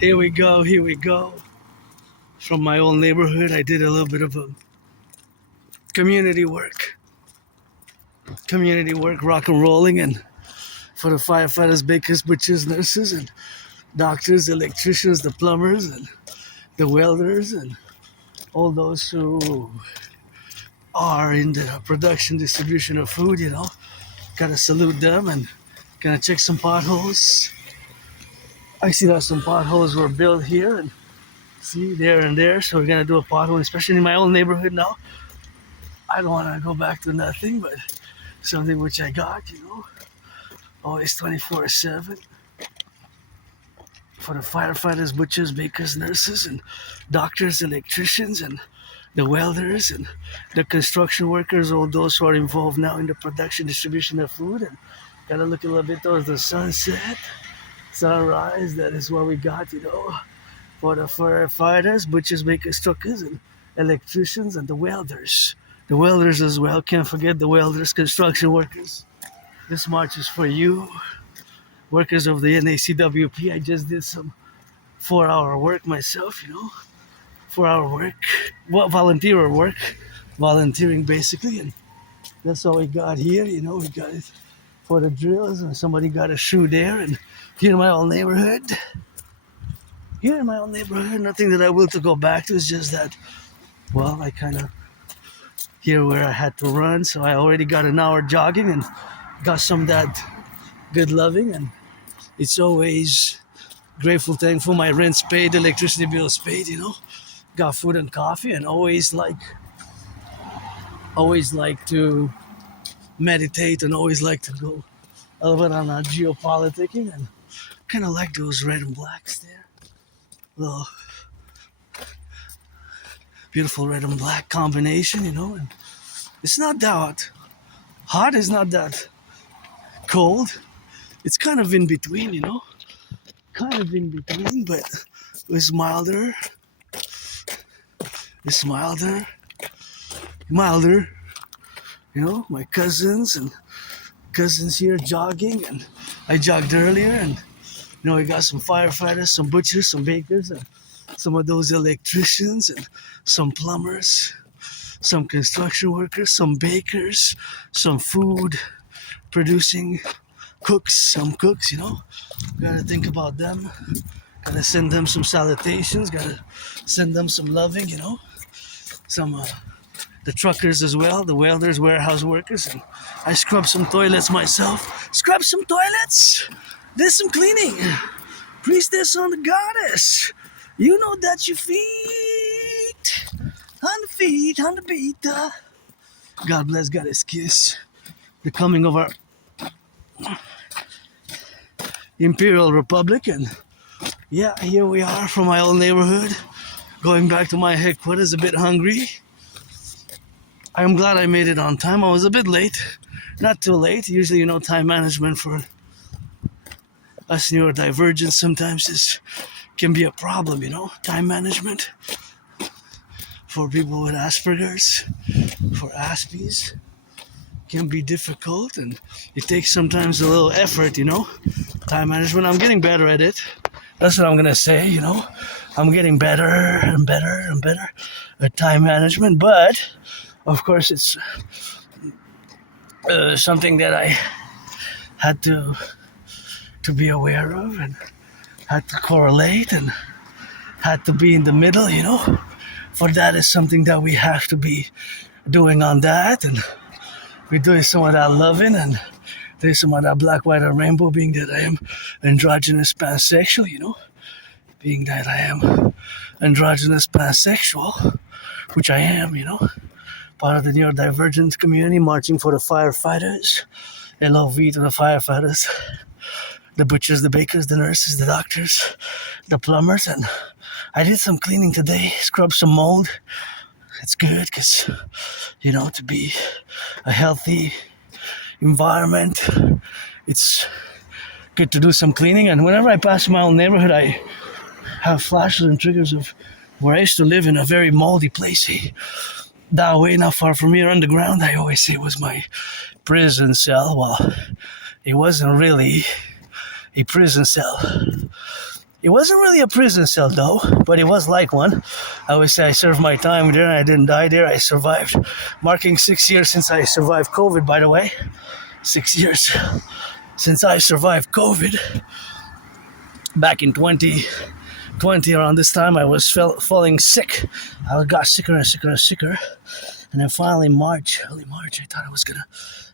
Here we go, here we go. From my old neighborhood, I did a little bit of a community work, rock and rolling, and for the firefighters, bakers, butchers, nurses, and doctors, electricians, the plumbers, and the welders, and all those who are in the production, distribution of food, Gotta salute them and gonna check some potholes. I see that some potholes were built here and see there and there, so we're gonna do a pothole, especially in my own neighborhood now. I don't wanna go back to nothing, but something which I got, always 24/7 for the firefighters, butchers, bakers, nurses, and doctors, electricians, and the welders, and the construction workers, all those who are involved now in the production, distribution of food. And gotta look a little bit towards the sunset, sunrise. That is what we got, for the firefighters, butchers, bakers, truckers, and electricians, and the welders. The welders as well. Can't forget the welders, construction workers. This march is for you, workers of the N.A.C.W.P. I just did some 4-hour work myself, 4-hour work, volunteering basically, and that's all we got here. We got it for the drills, and somebody got a shoe there, and here in my old neighborhood, nothing that I will to go back to. It's just that, I kind of here where I had to run, so I already got an hour jogging and got some of that good loving, and it's always grateful, thankful. My rent's paid, electricity bill's paid, Got food and coffee, and always like to meditate, and always like to go a little bit on geopoliticking, and kind of like those red and blacks there. Little beautiful red and black combination, and it's not that hot, it's not that cold. It's kind of in between, but it's milder. It's milder. My cousins here jogging, and I jogged earlier, and we got some firefighters, some butchers, some bakers, and some of those electricians, and some plumbers, some construction workers, some bakers, some food producing cooks, some cooks, Gotta think about them. Gotta send them some salutations, gotta send them some loving, Some the truckers as well, the welders, warehouse workers, and I scrub some toilets myself. Scrub some toilets! Did some cleaning. Priestess on the goddess. That your feet on the beat. God bless, goddess kiss. The coming of our Imperial Republic, and here we are from my old neighborhood, going back to my headquarters, a bit hungry. I'm glad I made it on time. I was a bit late, not too late. Usually, time management for us neurodivergents sometimes can be a problem, time management for people with Asperger's, for Aspiesque, can be difficult, and it takes sometimes a little effort, time management. I'm getting better at it. That's what I'm gonna say, I'm getting better and better and better at time management, but of course it's something that I had to be aware of, and had to correlate, and had to be in the middle, For that is something that we have to be doing on that, and we're doing some of that loving, and there's some of that black, white, and rainbow, being that I am androgynous pansexual, being that I am androgynous pansexual, which I am, part of the neurodivergent community, marching for the firefighters, LOV to the firefighters, the butchers, the bakers, the nurses, the doctors, the plumbers, and I did some cleaning today, scrubbed some mold. It's good because, to be a healthy environment, it's good to do some cleaning. And whenever I pass my old neighborhood, I have flashes and triggers of where I used to live in a very moldy place. That way, not far from here, underground, I always say it was my prison cell. Well, it wasn't really a prison cell. It wasn't really a prison cell though, but it was like one. I would say I served my time there and I didn't die there. I survived, marking 6 years since I survived COVID, by the way. 6 years since I survived COVID. Back in 2020, around this time, I was falling sick. I got sicker and sicker and sicker. And then finally, early March, I thought I was going to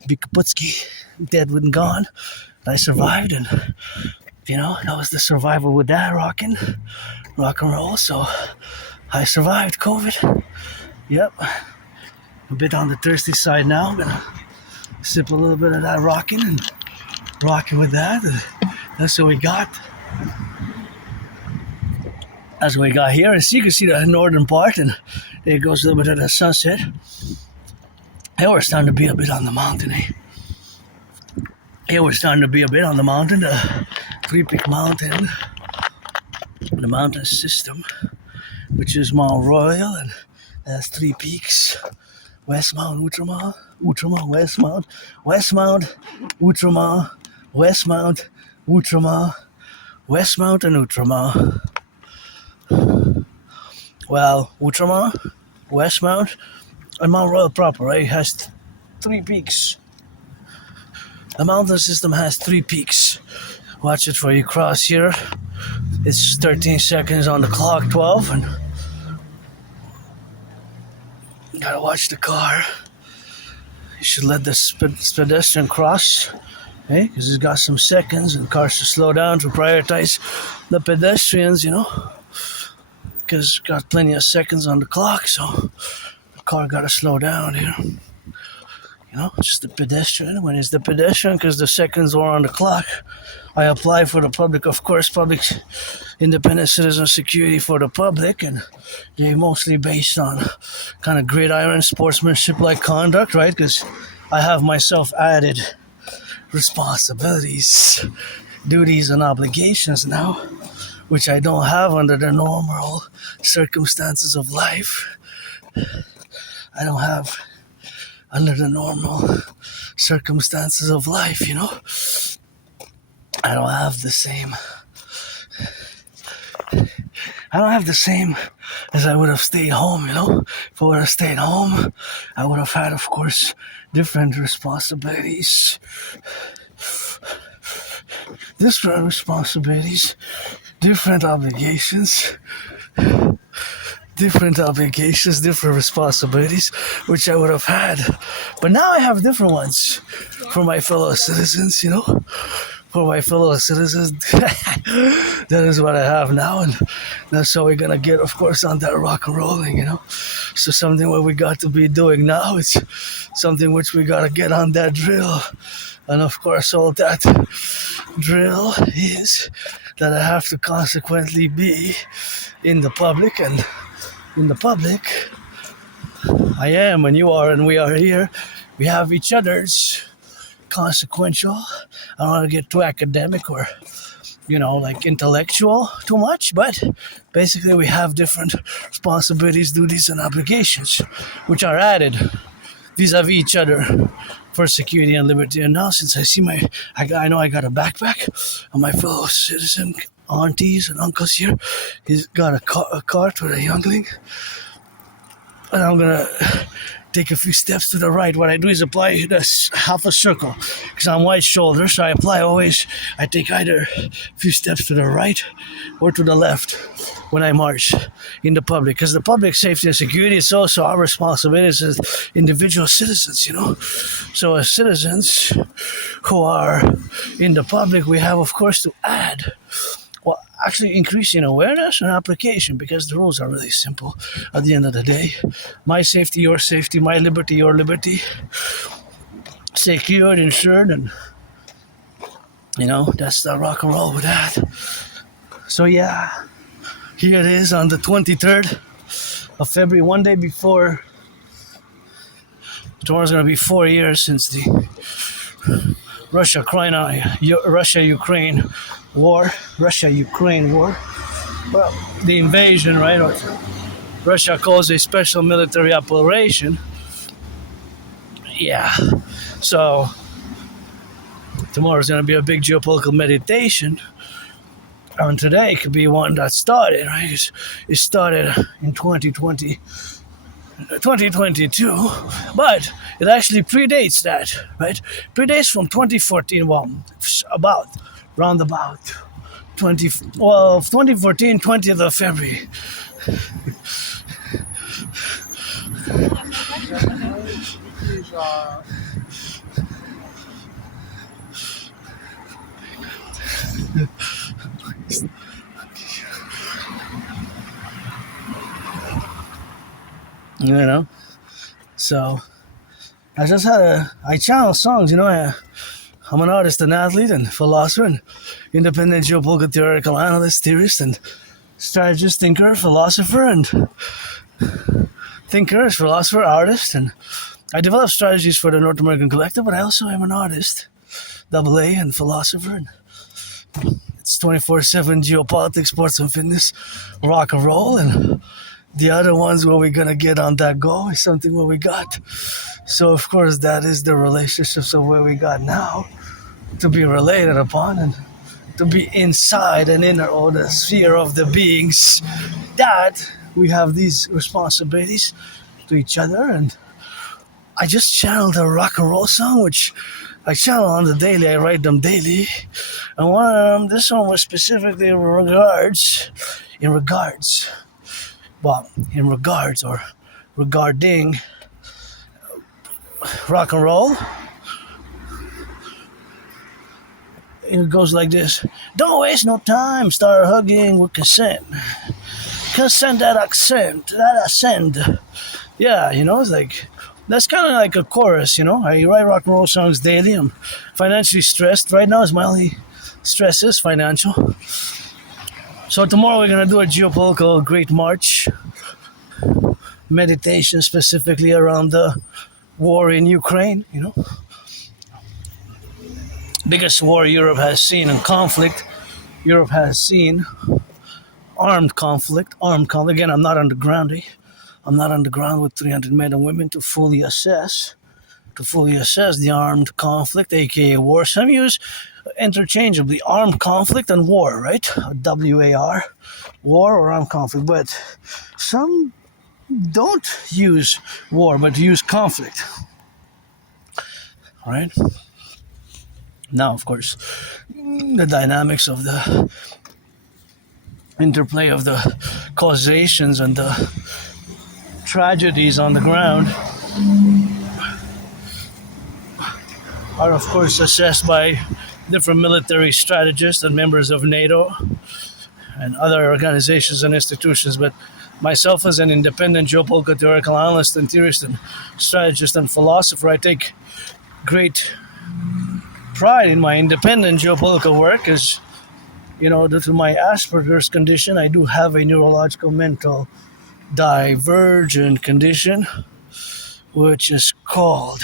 be Kaputski, dead and gone. But I survived, and, that was the survival with that rock and roll. So I survived COVID. Yep. A bit on the thirsty side now. I'm going to sip a little bit of that rocking and rocking with that. That's what we got. That's what we got here. And so you can see the northern part, and there goes a little bit of the sunset. Here we're starting to be a bit on the mountain, Here we're starting to be a bit on the mountain, the Three-Peak Mountain, the mountain system, which is Mount Royal, and that's 3 peaks. Westmount, Outramount, Westmount, Outramount, Westmount, Outramount, Westmount, and Outramount. Well, Outramount, Westmount, and Mount Royal proper, right, has 3 peaks. The mountain system has 3 peaks. Watch it for you cross here. It's 13 seconds on the clock, 12, and you gotta watch the car. You should let the pedestrian cross, because it's got some seconds, and cars should slow down to prioritize the pedestrians, because it's got plenty of seconds on the clock, so the car gotta slow down here. Just the pedestrian. When it's the pedestrian, because the seconds are on the clock, I apply for the Publik, of course, Public Independent Citizen Security for the Publik, and they're mostly based on kind of gridiron sportsmanship-like conduct, right? Because I have myself added responsibilities, duties, and obligations now, which I don't have under the normal circumstances of life. I don't have under the normal circumstances of life, I don't have the same as I would have stayed home, If I would have stayed home, I would have had, of course, different responsibilities. Different obligations, different responsibilities, which I would have had. But now I have different ones for my fellow citizens, For my fellow citizens, that is what I have now, and that's how we're gonna get, of course, on that rock and rolling, So something what we got to be doing now, it's something which we gotta get on that drill. And of course, all that drill is that I have to consequently be in the Publik, and in the Publik, I am, and you are, and we are here. We have each other's consequential. I don't want to get too academic or, like intellectual too much, but basically we have different responsibilities, duties, and obligations, which are added vis-a-vis each other for security and liberty. And now, since I see I know I got a backpack, and my fellow citizen aunties and uncles here, he's got a cart with a youngling, and I'm gonna take a few steps to the right. What I do is apply this half a circle, because I'm wide shoulder, so I take either a few steps to the right or to the left when I march in the Publik, because the Public safety and security is also our responsibility as individual citizens, So as citizens who are in the Publik, we have, of course, to add, actually increasing awareness and application, because the rules are really simple at the end of the day. My safety, your safety, my liberty, your liberty, secured, insured, and that's the rock and roll with that. So yeah, here it is on the 23rd of February, one day before. Tomorrow's going to be 4 years since the Russia-Ukraine war. Well, the invasion, right? Or Russia calls a special military operation. Yeah. So tomorrow's going to be a big geopolitical meditation And today could be one that started, right? It started in 2022, but it actually predates that, right? Predates from 2014, well, about, roundabout 2014, 20th of February. You know, so I channel songs, I'm an artist and athlete and philosopher and independent geopolitical theoretical analyst, theorist, and strategist, thinker, philosopher, artist, and I develop strategies for the North American Collective, but I also am an artist, double A, and philosopher, and it's 24/7 geopolitics, sports and fitness, rock and roll, and the other ones where we're gonna get on that goal is something where we got. So of course that is the relationships of where we got now to be related upon and to be inside and inner or the sphere of the beings that we have these responsibilities to each other. And I just channeled a rock and roll song, which I channel on the daily. I write them daily, and one of them, this one was specifically in regards or regarding rock and roll. It goes like this: don't waste no time, start hugging with consent. Consent that accent, that ascend. Yeah, it's like, that's kind of like a chorus, I write rock and roll songs daily. I'm financially stressed. Right now, my only stress is financial. So tomorrow we're going to do a geopolitical great march. Meditation specifically around the war in Ukraine, biggest war Europe has seen in conflict. Europe has seen armed conflict. Again, I'm not underground. I'm not underground with 300 men and women to fully assess the armed conflict, aka war. Some use interchangeably armed conflict and war, right? WAR, war or armed conflict. But some don't use war, but use conflict. All right? Now, of course, the dynamics of the interplay of the causations and the tragedies on the ground are, of course, assessed by different military strategists and members of NATO and other organizations and institutions. But myself, as an independent geopolitical theoretical analyst and theorist and strategist and philosopher, I take great pride in my independent geopolitical work, as due to my Asperger's condition, I do have a neurological mental divergent condition, which is called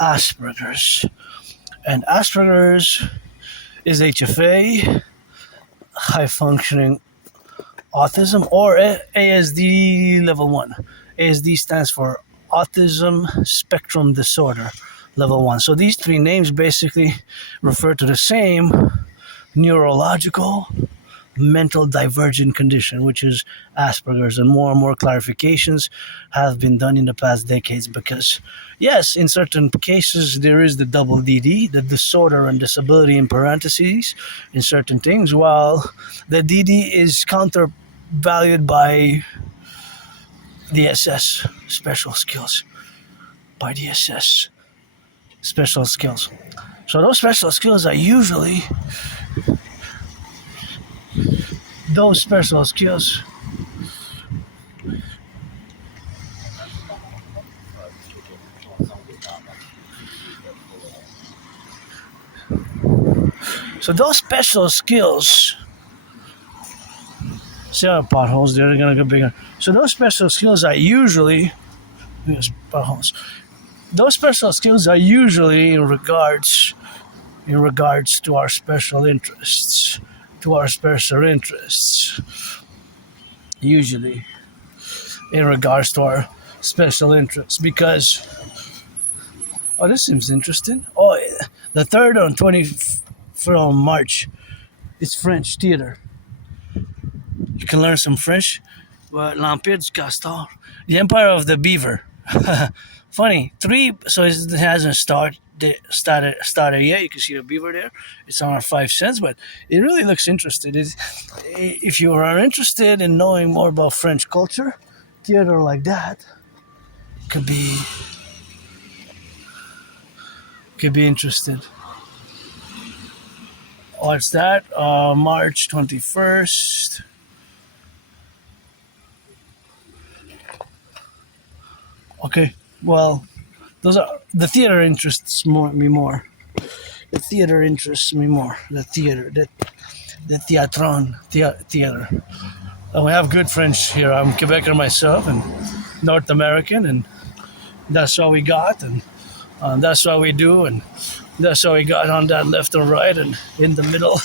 Asperger's. And Asperger's is HFA, high functioning autism, or ASD level 1. ASD stands for Autism Spectrum Disorder level 1. So these three names basically refer to the same neurological mental divergent condition, which is Asperger's, and more clarifications have been done in the past decades, because yes, in certain cases there is the double dedie, the disorder and disability in parentheses in certain things, while the dedie is countervalued by the SS special skills, so those special skills are usually So those special skills, see how potholes, they're gonna get bigger. So those special skills are usually, yes, potholes. Those special skills are usually in regards to our special interests, usually in regards to our special interests, because, oh, this seems interesting. The 3rd on 20th from March, it's French theater. you can learn some French. But l'Empire du Castor, the Empire of the Beaver. Funny, so it hasn't started yet. You can see the beaver there. It's on our 5 cents, but it really looks interesting. If you are interested in knowing more about French culture, theater like that could be interested. What's that? March 21st. Okay, well, those are the theater interests me more. The theater interests me more. The theater, the theater. We have good French here. I'm Quebecer myself and North American, and that's all we got, and that's what we do, and that's all we got on that left or right and in the middle.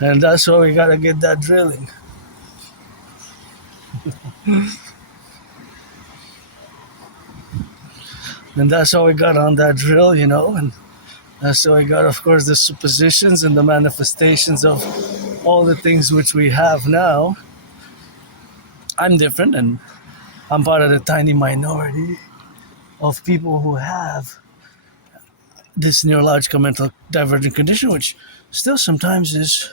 And that's why we gotta get that drilling. And that's how we got on that drill, and that's how we got, of course, the suppositions and the manifestations of all the things which we have now. I'm different, and I'm part of the tiny minority of people who have this neurological mental divergent condition, which still sometimes is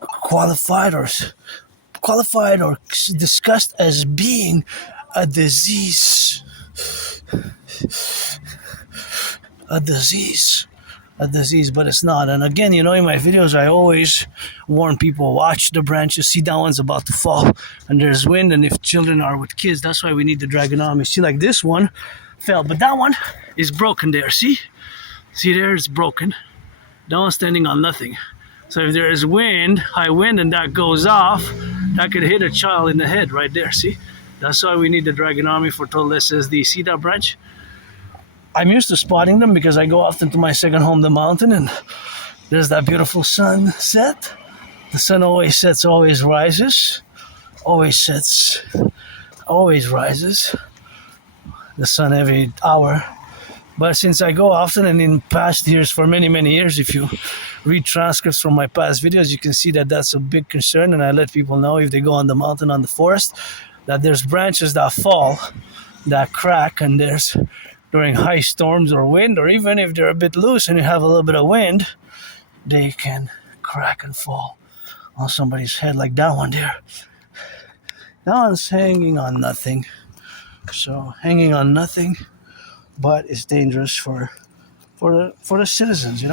qualified or discussed as being a disease. A disease, but it's not. And again, in my videos, I always warn people, watch the branches, see that one's about to fall, and there's wind, and if children are with kids, that's why we need the Draconis. See, like this one fell, but that one is broken there, see there, it's broken. That one's standing on nothing. So if there is high wind, and that goes off, that could hit a child in the head right there, see? That's why we need the Draconis for total SSD. See that branch? I'm used to spotting them because I go often to my second home, the mountain, and there's that beautiful sunset. The sun always sets, always rises. Always sets, always rises. The sun every hour. But since I go often, and in past years, for many, many years, if you read transcripts from my past videos, you can see that that's a big concern, and I let people know if they go on the mountain, on the forest, that there's branches that fall, that crack, and during high storms or wind, or even if they're a bit loose and you have a little bit of wind, they can crack and fall on somebody's head, like that one there. That one's hanging on nothing. So hanging on nothing, but it's dangerous for the citizens,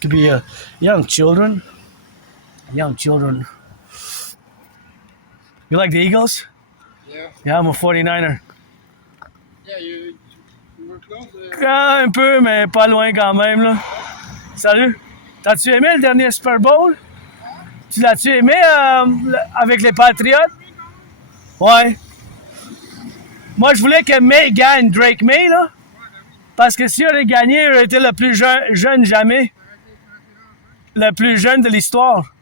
Could be young children. You like the Eagles? Yeah. Yeah, I'm a 49er. Yeah, you were close. Un peu, mais pas loin quand même, là. Salut. T'as-tu aimé le dernier Super Bowl? Tu l'as-tu aimé avec les Patriots? Ouais. Moi, je voulais que May gagne, Drake May, là. Parce que s'il aurait gagné, il aurait été le plus jeune jamais. Le plus jeune de l'histoire.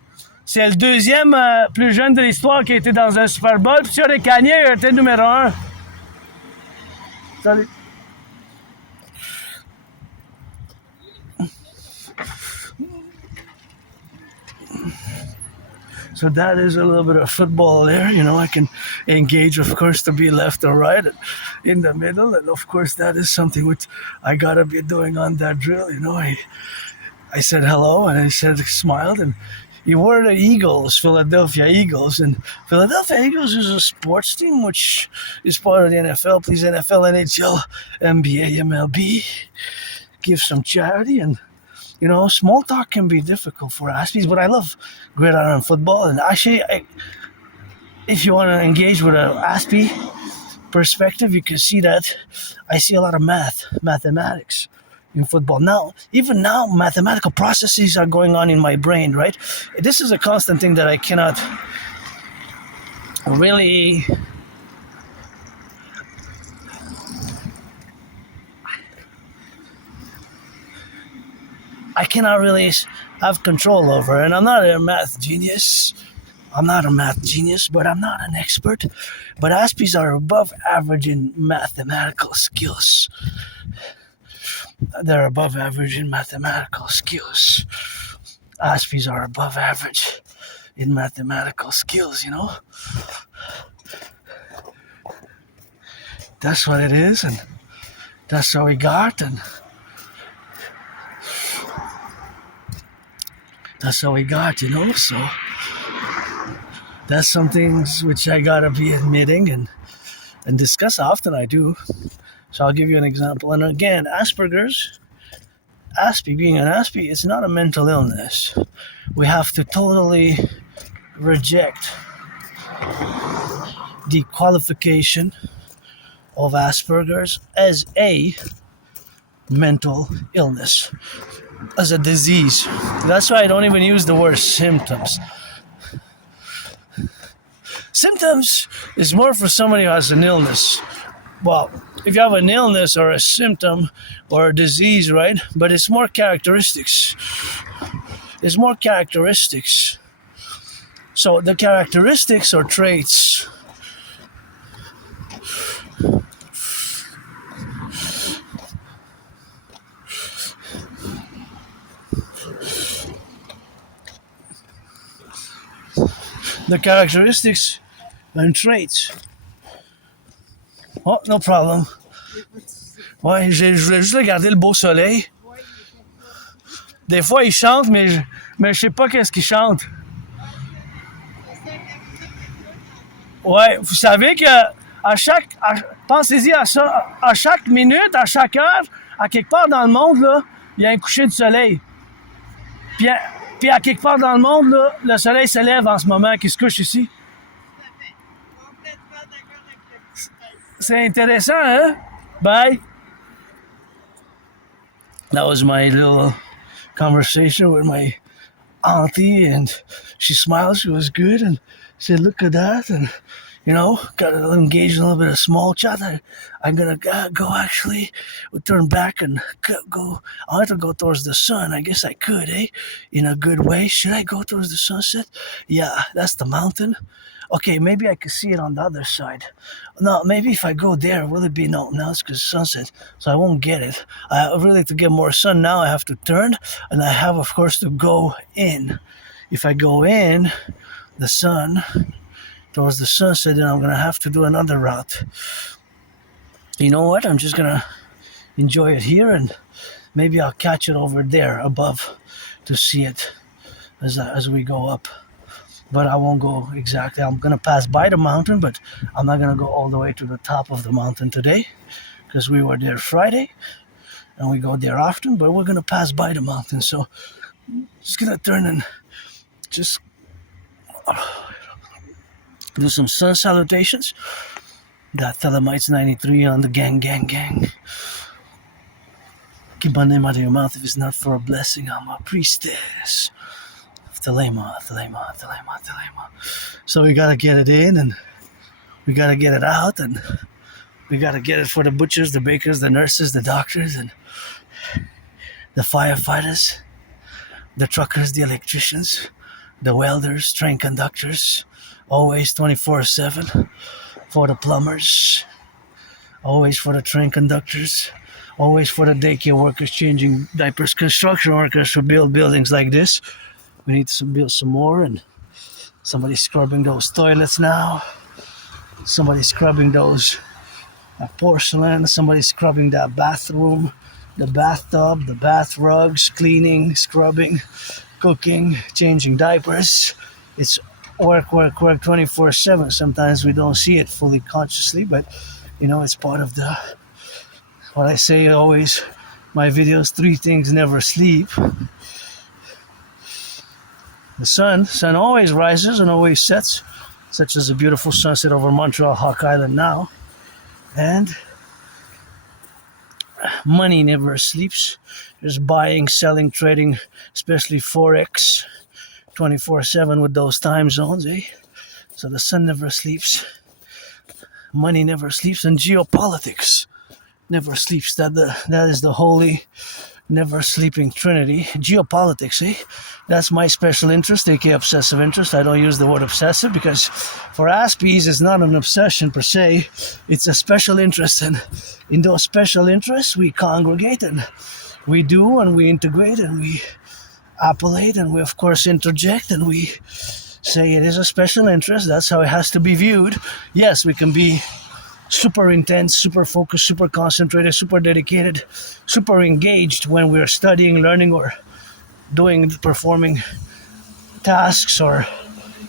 C'est le deuxième plus jeune de l'histoire qui a été dans un Super Bowl. Puis s'il aurait gagné, il aurait été numéro 1. Salut. So that is a little bit of football there. I can engage, of course, to be left or right, in the middle. And of course, that is something which I gotta be doing on that drill. I said hello, and I smiled, and you were the Eagles, Philadelphia Eagles. And Philadelphia Eagles is a sports team which is part of the NFL. Please, NFL, NHL, NBA, MLB. Give some charity. And small talk can be difficult for Aspies, but I love gridiron football. And actually, if you want to engage with an Aspie perspective, you can see that I see a lot of mathematics in football. Even now, mathematical processes are going on in my brain, right? This is a constant thing that I cannot really... I cannot really have control over, and I'm not a math genius. But I'm not an expert. But Aspies are above average in mathematical skills. They're above average in mathematical skills. Aspies are above average in mathematical skills, you know? That's what it is, and that's what we got, and that's what we got, you know? So that's some things which I gotta be admitting and discuss. Often I do. So I'll give you an example. And again, Asperger's, Aspie, being an Aspie, it's not a mental illness. We have to totally reject the qualification of Asperger's as a mental illness, as a disease. That's why I don't even use the word symptoms. Symptoms is more for somebody who has an illness. Well, if you have an illness or a symptom or a disease, right? But it's more characteristics. It's more characteristics. So the characteristics or traits. The characteristics and traits. Oh, no problem. Ouais, je voulais juste regarder le beau soleil. Des fois, il chante, mais je sais pas qu'est-ce qu'il chante. Ouais, vous savez que pensez-y à ça, à chaque minute, à chaque heure, à quelque part dans le monde, là, il y a un coucher de soleil. Puis à quelque part dans le monde, là, le soleil se lève en ce moment, qui se couche ici. C'est intéressant, hein? Bye. That was my little conversation with my auntie, and she smiled. She was good, and said, "Look at that," and you know, got to engage in a little bit of small chat. I'm gonna go actually. We'll turn back and go. I want to go towards the sun. I guess I could, eh? In a good way. Should I go towards the sunset? Yeah, that's the mountain. Okay, maybe I could see it on the other side. No, maybe if I go there, will it be? No, it's because sunset, so I won't get it. Really, to get more sun now, I have to turn, and I have, of course, to go in. If I go in, the sun, towards the sunset, then I'm going to have to do another route. You know what? I'm just going to enjoy it here, and maybe I'll catch it over there above to see it as we go up. But I won't go exactly. I'm going to pass by the mountain, but I'm not going to go all the way to the top of the mountain today because we were there Friday and we go there often, but we're going to pass by the mountain. So just going to turn and just do some sun salutations. Got Thelemites 93 on the gang. Keep my name out of your mouth if it's not for a blessing. I'm a priestess. Thelema. So we gotta get it in, and we gotta get it out, and we gotta get it for the butchers, the bakers, the nurses, the doctors, and the firefighters, the truckers, the electricians, the welders, train conductors, always 24/7, for the plumbers, always for the train conductors, always for the daycare workers changing diapers, construction workers who build buildings like this. We need to build some more, and somebody's scrubbing those toilets now. Somebody's scrubbing those porcelain. Somebody's scrubbing that bathroom, the bathtub, the bath rugs, cleaning, scrubbing, cooking, changing diapers. It's work 24/7. Sometimes we don't see it fully consciously, but you know, it's part of what I say always, my videos, 3 things never sleep. The sun always rises and always sets, such as a beautiful sunset over Montreal Hawk Island now. And money never sleeps. There's buying, selling, trading, especially Forex, 24/7 with those time zones, eh? So the sun never sleeps. Money never sleeps, and geopolitics never sleeps. That is the holy never sleeping trinity. Geopolitics, that's my special interest, aka obsessive interest. I don't use the word obsessive because for Aspies it's not an obsession per se, it's a special interest, and in those special interests we congregate and we do and we integrate and we appellate and we of course interject and we say it is a special interest. That's how it has to be viewed. Yes, we can be super intense, super focused, super concentrated, super dedicated, super engaged when we're studying, learning, or performing tasks or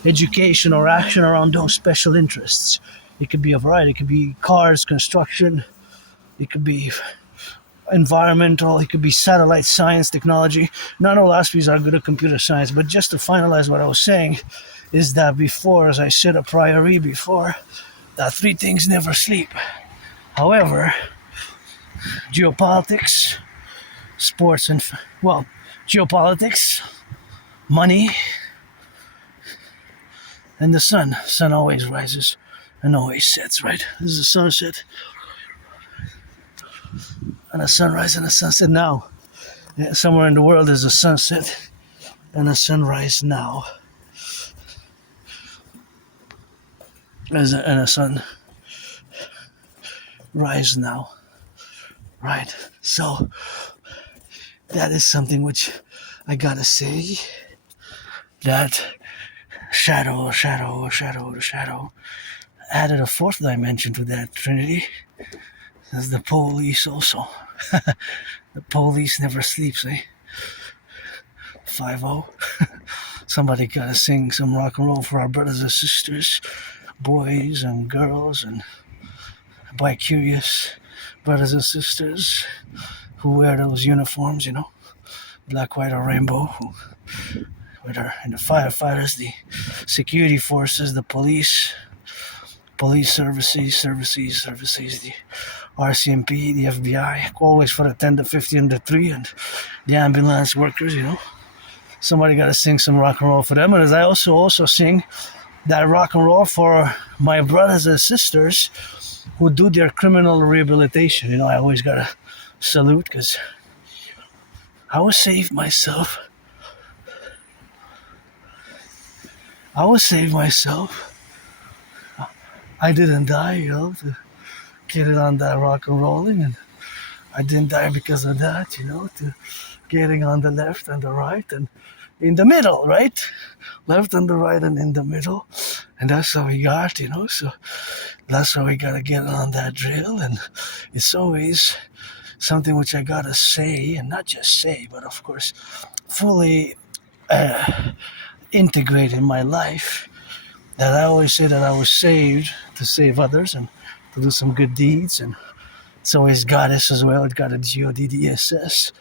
education or action around those special interests. It could be a variety. It could be cars, construction. It could be environmental. It could be satellite science, technology. Not all Aspies are good at computer science, but just to finalize what I was saying is that before, as I said a priori before, that three things never sleep. However, geopolitics, sports, and geopolitics, money, and the sun. Sun always rises and always sets, right? This is a sunset and a sunrise and a sunset now. Somewhere in the world there's a sunset and a sunrise now. And a sun rise now. Right? So that is something which I gotta say, that shadow added a fourth dimension to that trinity. There's the police also. The police never sleeps, 5-0. Somebody gotta sing some rock and roll for our brothers and sisters, boys and girls, and bi-curious brothers and sisters who wear those uniforms, black, white, or rainbow, whether in the firefighters, the security forces, the police services, the RCMP, the FBI, always for the 10 to 50 and the 3, and the ambulance workers, Somebody got to sing some rock and roll for them. And as I also sing that rock and roll for my brothers and sisters who do their criminal rehabilitation. I always got to salute because I was saved myself. I didn't die, to get it on that rock and rolling, and I didn't die because of that, to getting on the left and the right and in the middle, right? Left and the right and in the middle. And that's how we got, so that's how we gotta get on that drill. And it's always something which I gotta say, and not just say, but of course fully integrate in my life, that I always say that I was saved to save others and to do some good deeds. And it's always goddess as well. It got a GODDSS.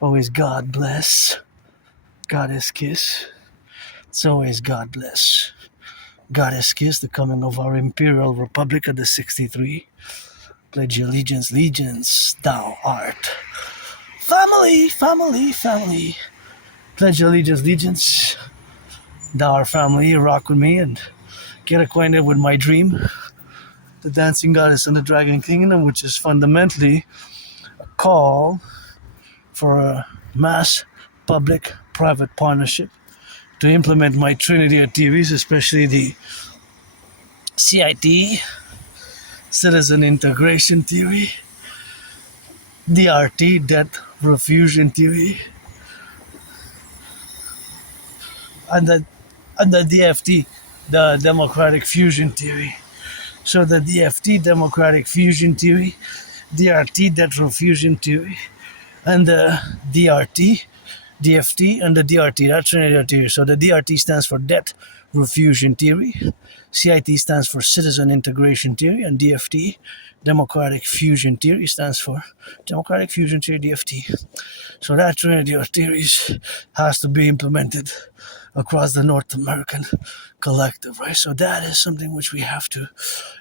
Always God bless. Goddess kiss. It's always God bless. Goddess kiss, the coming of our Imperial Republic of the 63. Pledge your allegiance, legions, thou art. Family. Pledge your allegiance, legions, thou art family. Rock with me and get acquainted with my dream, the dancing goddess and the dragon kingdom, which is fundamentally a call for a mass public private partnership to implement my trinity of theories, especially the CIT, citizen integration theory, DRT, debt refusion theory, and the DFT, the democratic fusion theory. So the DFT, democratic fusion theory, DRT, debt refusion theory, and the DRT, DFT, and the DRT, that's Trinity theory. So the DRT stands for debt refusion theory, CIT stands for citizen integration theory, and DFT, democratic fusion theory, stands for democratic fusion theory, DFT. So that Trinity of theories has to be implemented across the North American collective, right? So that is something which we have to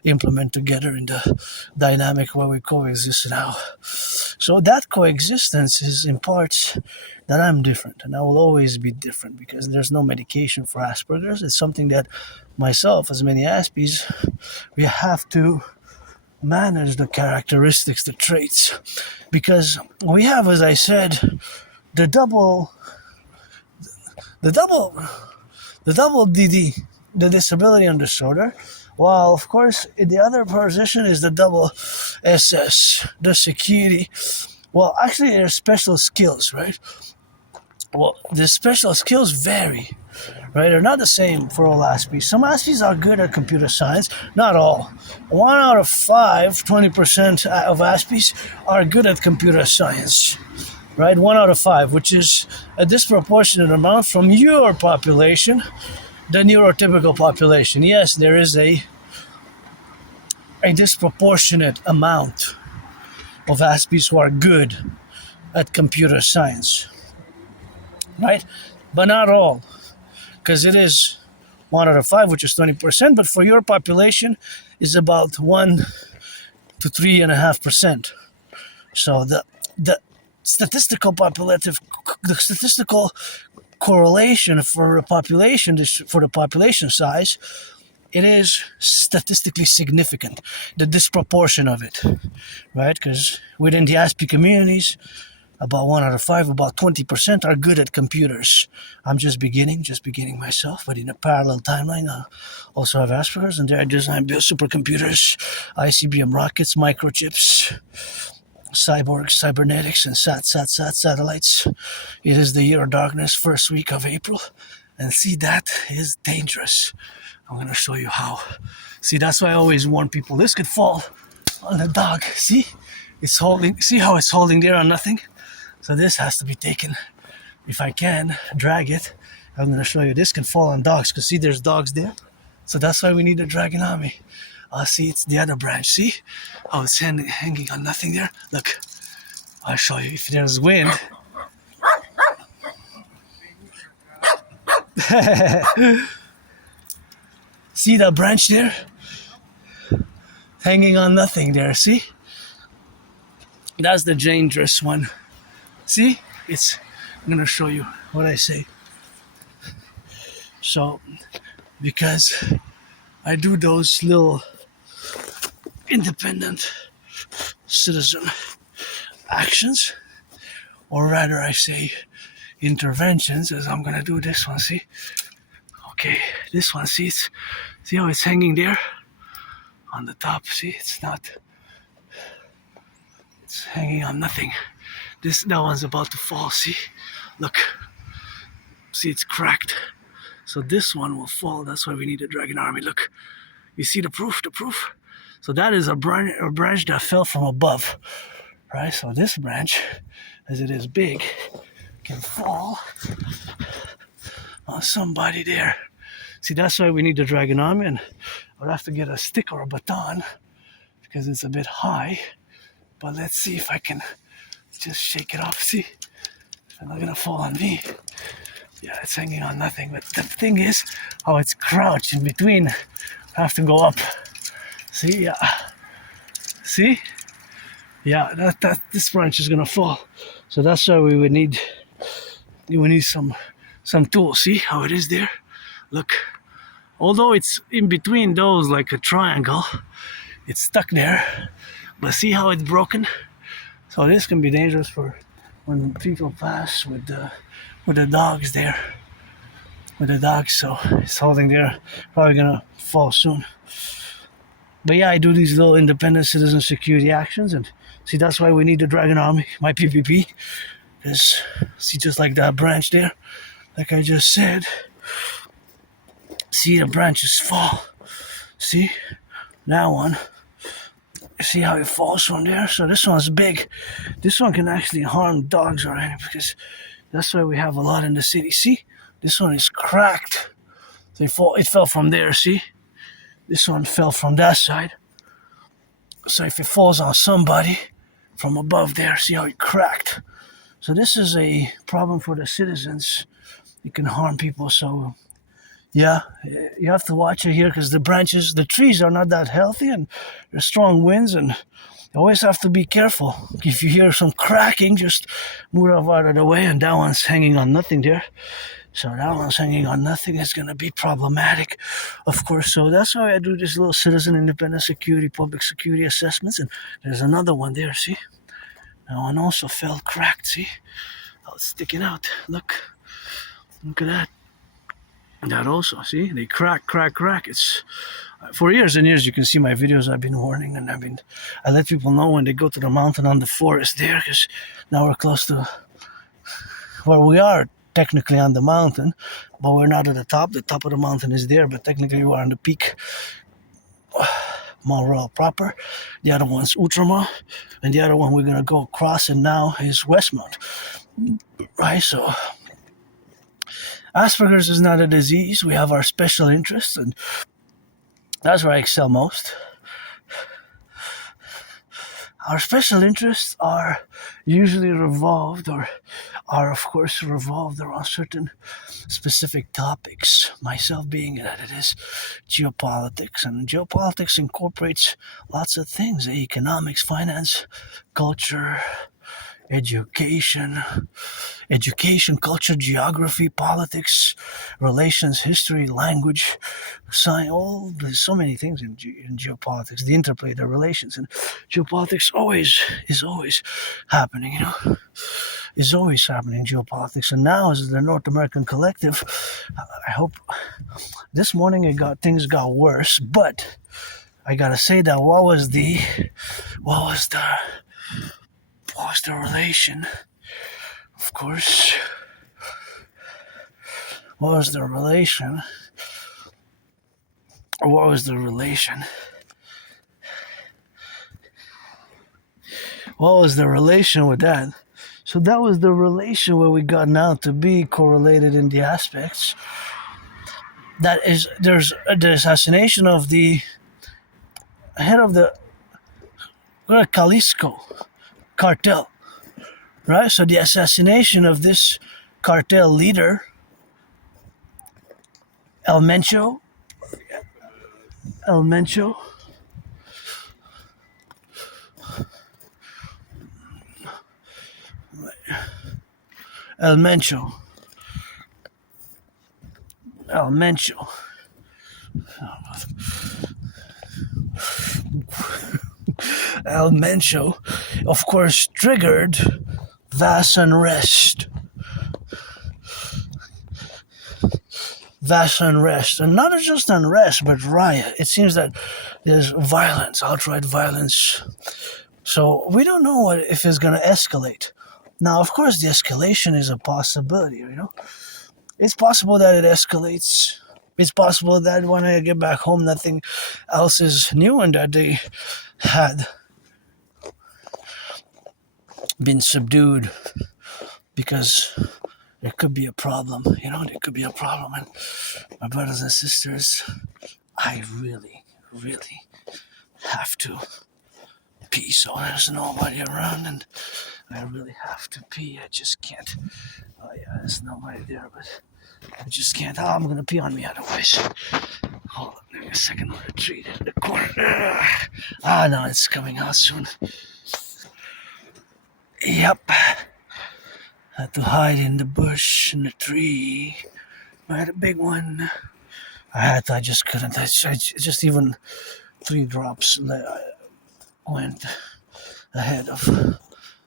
implement together in the dynamic where we coexist now. So that coexistence is in parts that I'm different, and I will always be different because there's no medication for Asperger's. It's something that myself, as many Aspies, we have to manage the characteristics, the traits, because we have, as I said, the double dedie, the disability and disorder, while of course in the other position is the double SS, the security. Well, actually there's special skills, right? Well, the special skills vary, right? They're not the same for all Aspies. Some Aspies are good at computer science, not all. 1 out of 5, 20% of Aspies are good at computer science, right? 1 out of 5, which is a disproportionate amount from your population, the neurotypical population. Yes, there is a disproportionate amount of Aspies who are good at computer science, right? But not all, because it is 1 out of 5, which is 20%, but for your population is about 1 to 3.5%. So the statistical correlation for the population size, it is statistically significant, the disproportion of it, right? Because within the Aspie communities, about 1 out of 5, about 20% are good at computers. I'm just beginning myself, but in a parallel timeline, I also have Asperger's, and there I design build supercomputers, ICBM rockets, microchips, cyborgs, cybernetics, and satellites. It is the year of darkness, first week of April, and see, that is dangerous. I'm going to show you how. See, that's why I always warn people, this could fall on the dog. See? It's holding, see how it's holding there on nothing? So this has to be taken, if I can, drag it. I'm going to show you, this can fall on dogs, because see, there's dogs there. So that's why we need a dragon army. See, it's the other branch. See how it's hanging on nothing there? Look, I'll show you. If there's wind. See that branch there? Hanging on nothing there, see? That's the dangerous one. See? I'm going to show you what I say. So, because I do those little independent citizen actions, or rather I say interventions, as I'm going to do this one, see? Okay, this one, see how it's hanging there on the top, see? It's hanging on nothing. That one's about to fall, see? Look, see, it's cracked. So this one will fall. That's why we need a dragon army. Look, you see the proof? So that is a branch that fell from above, right? So this branch, as it is big, can fall on somebody there. See, that's why we need the dragon army, and I'll have to get a stick or a baton because it's a bit high. But let's see if I can just shake it off. See, it's not gonna fall on me. Yeah, it's hanging on nothing. But the thing is, how it's crouched in between. I have to go up. See, yeah. See, yeah. That this branch is gonna fall. So that's why we would need some tools. See how it is there? Look, although it's in between those like a triangle, it's stuck there. But see how it's broken? So this can be dangerous for when people pass with the dogs there. With the dogs, so it's holding there. Probably gonna fall soon. But yeah, I do these little independent citizen security actions, and see, that's why we need the Dragon Army, my PvP. Because see, just like that branch there, like I just said. See, the branches fall. See, that one. See how it falls from there? So this one's big. This one can actually harm dogs or anything, because that's why we have a lot in the city. See, this one is cracked. So it fell from there, see? This one fell from that side. So if it falls on somebody from above there, see how it cracked? So this is a problem for the citizens. It can harm people, so yeah, you have to watch it here because the trees are not that healthy and there's strong winds, and you always have to be careful. If you hear some cracking, just move out of the way, and that one's hanging on nothing there. So that one's hanging on nothing. It's going to be problematic, of course. So that's why I do this little citizen independent security, public security assessments. And there's another one there, see? That one also fell cracked, see? Oh, it's sticking out. Look at that. That also, see? They crack. It's for years and years. You can see my videos. I've been warning, and I let people know when they go to the mountain on the forest there, because now we're close to where we are. Technically on the mountain, but we're not at the top. The top of the mountain is there, but technically we're on the peak, Mount Royal proper. The other one's Outremer, and the other one we're gonna go across, and now is Westmount. Right, so Asperger's is not a disease. We have our special interests, and that's where I excel most. Our special interests are usually revolved around certain specific topics. Myself being that it is geopolitics, and geopolitics incorporates lots of things: economics, finance, culture, education, culture, geography, politics, relations, history, language, science. There's so many things in geopolitics. The interplay, the relations, and geopolitics is always happening. Is always happening in geopolitics. And now, as the North American Collective, I hope this morning things got worse. But I gotta say that what was the relation? Of course, what was the relation? Or what was the relation? What was the relation with that? So that was the relation where we got now to be correlated in the aspects. That is, there's the assassination of the head of the Jalisco cartel, right? So the assassination of this cartel leader, El Mencho, El Mencho, of course, triggered vast unrest. And not just unrest, but riot. It seems that there's violence, outright violence. So we don't know if it's going to escalate. Now, of course, the escalation is a possibility, It's possible that it escalates. It's possible that when I get back home, nothing else is new and that they had been subdued, because there could be a problem, there could be a problem. And my brothers and sisters, I really, really have to pee, so there's nobody around, and I really have to pee. I just can't. Oh yeah, there's nobody there, but I just can't. Oh, I'm gonna pee on me otherwise. Hold on, give me a second. I'm gonna treat it in the corner. No, it's coming out soon. Yep. Had to hide in the bush, in the tree. I had a big one. I just couldn't. I just even 3 drops went ahead of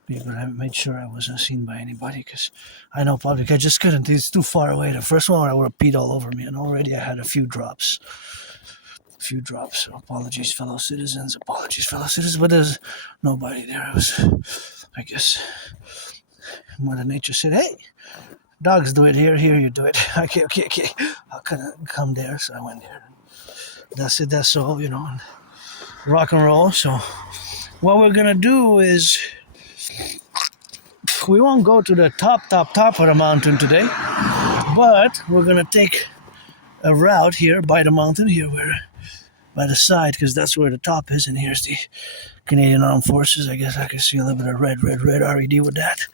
me, but I made sure I wasn't seen by anybody, because I know Publik, I just couldn't. It's too far away. The first one I would have peed all over me, and already I had a few drops. So apologies, fellow citizens. But there's nobody there. It was, I guess, Mother Nature said, "Hey, dogs do it here you do it." Okay. I couldn't come there, so I went there. That's it, that's all, and rock and roll. So what we're gonna do is, we won't go to the top of the mountain today, but we're gonna take a route here by the mountain, here where by the side, because that's where the top is, and here's the Canadian Armed Forces. I guess I can see a little bit of red RED with that,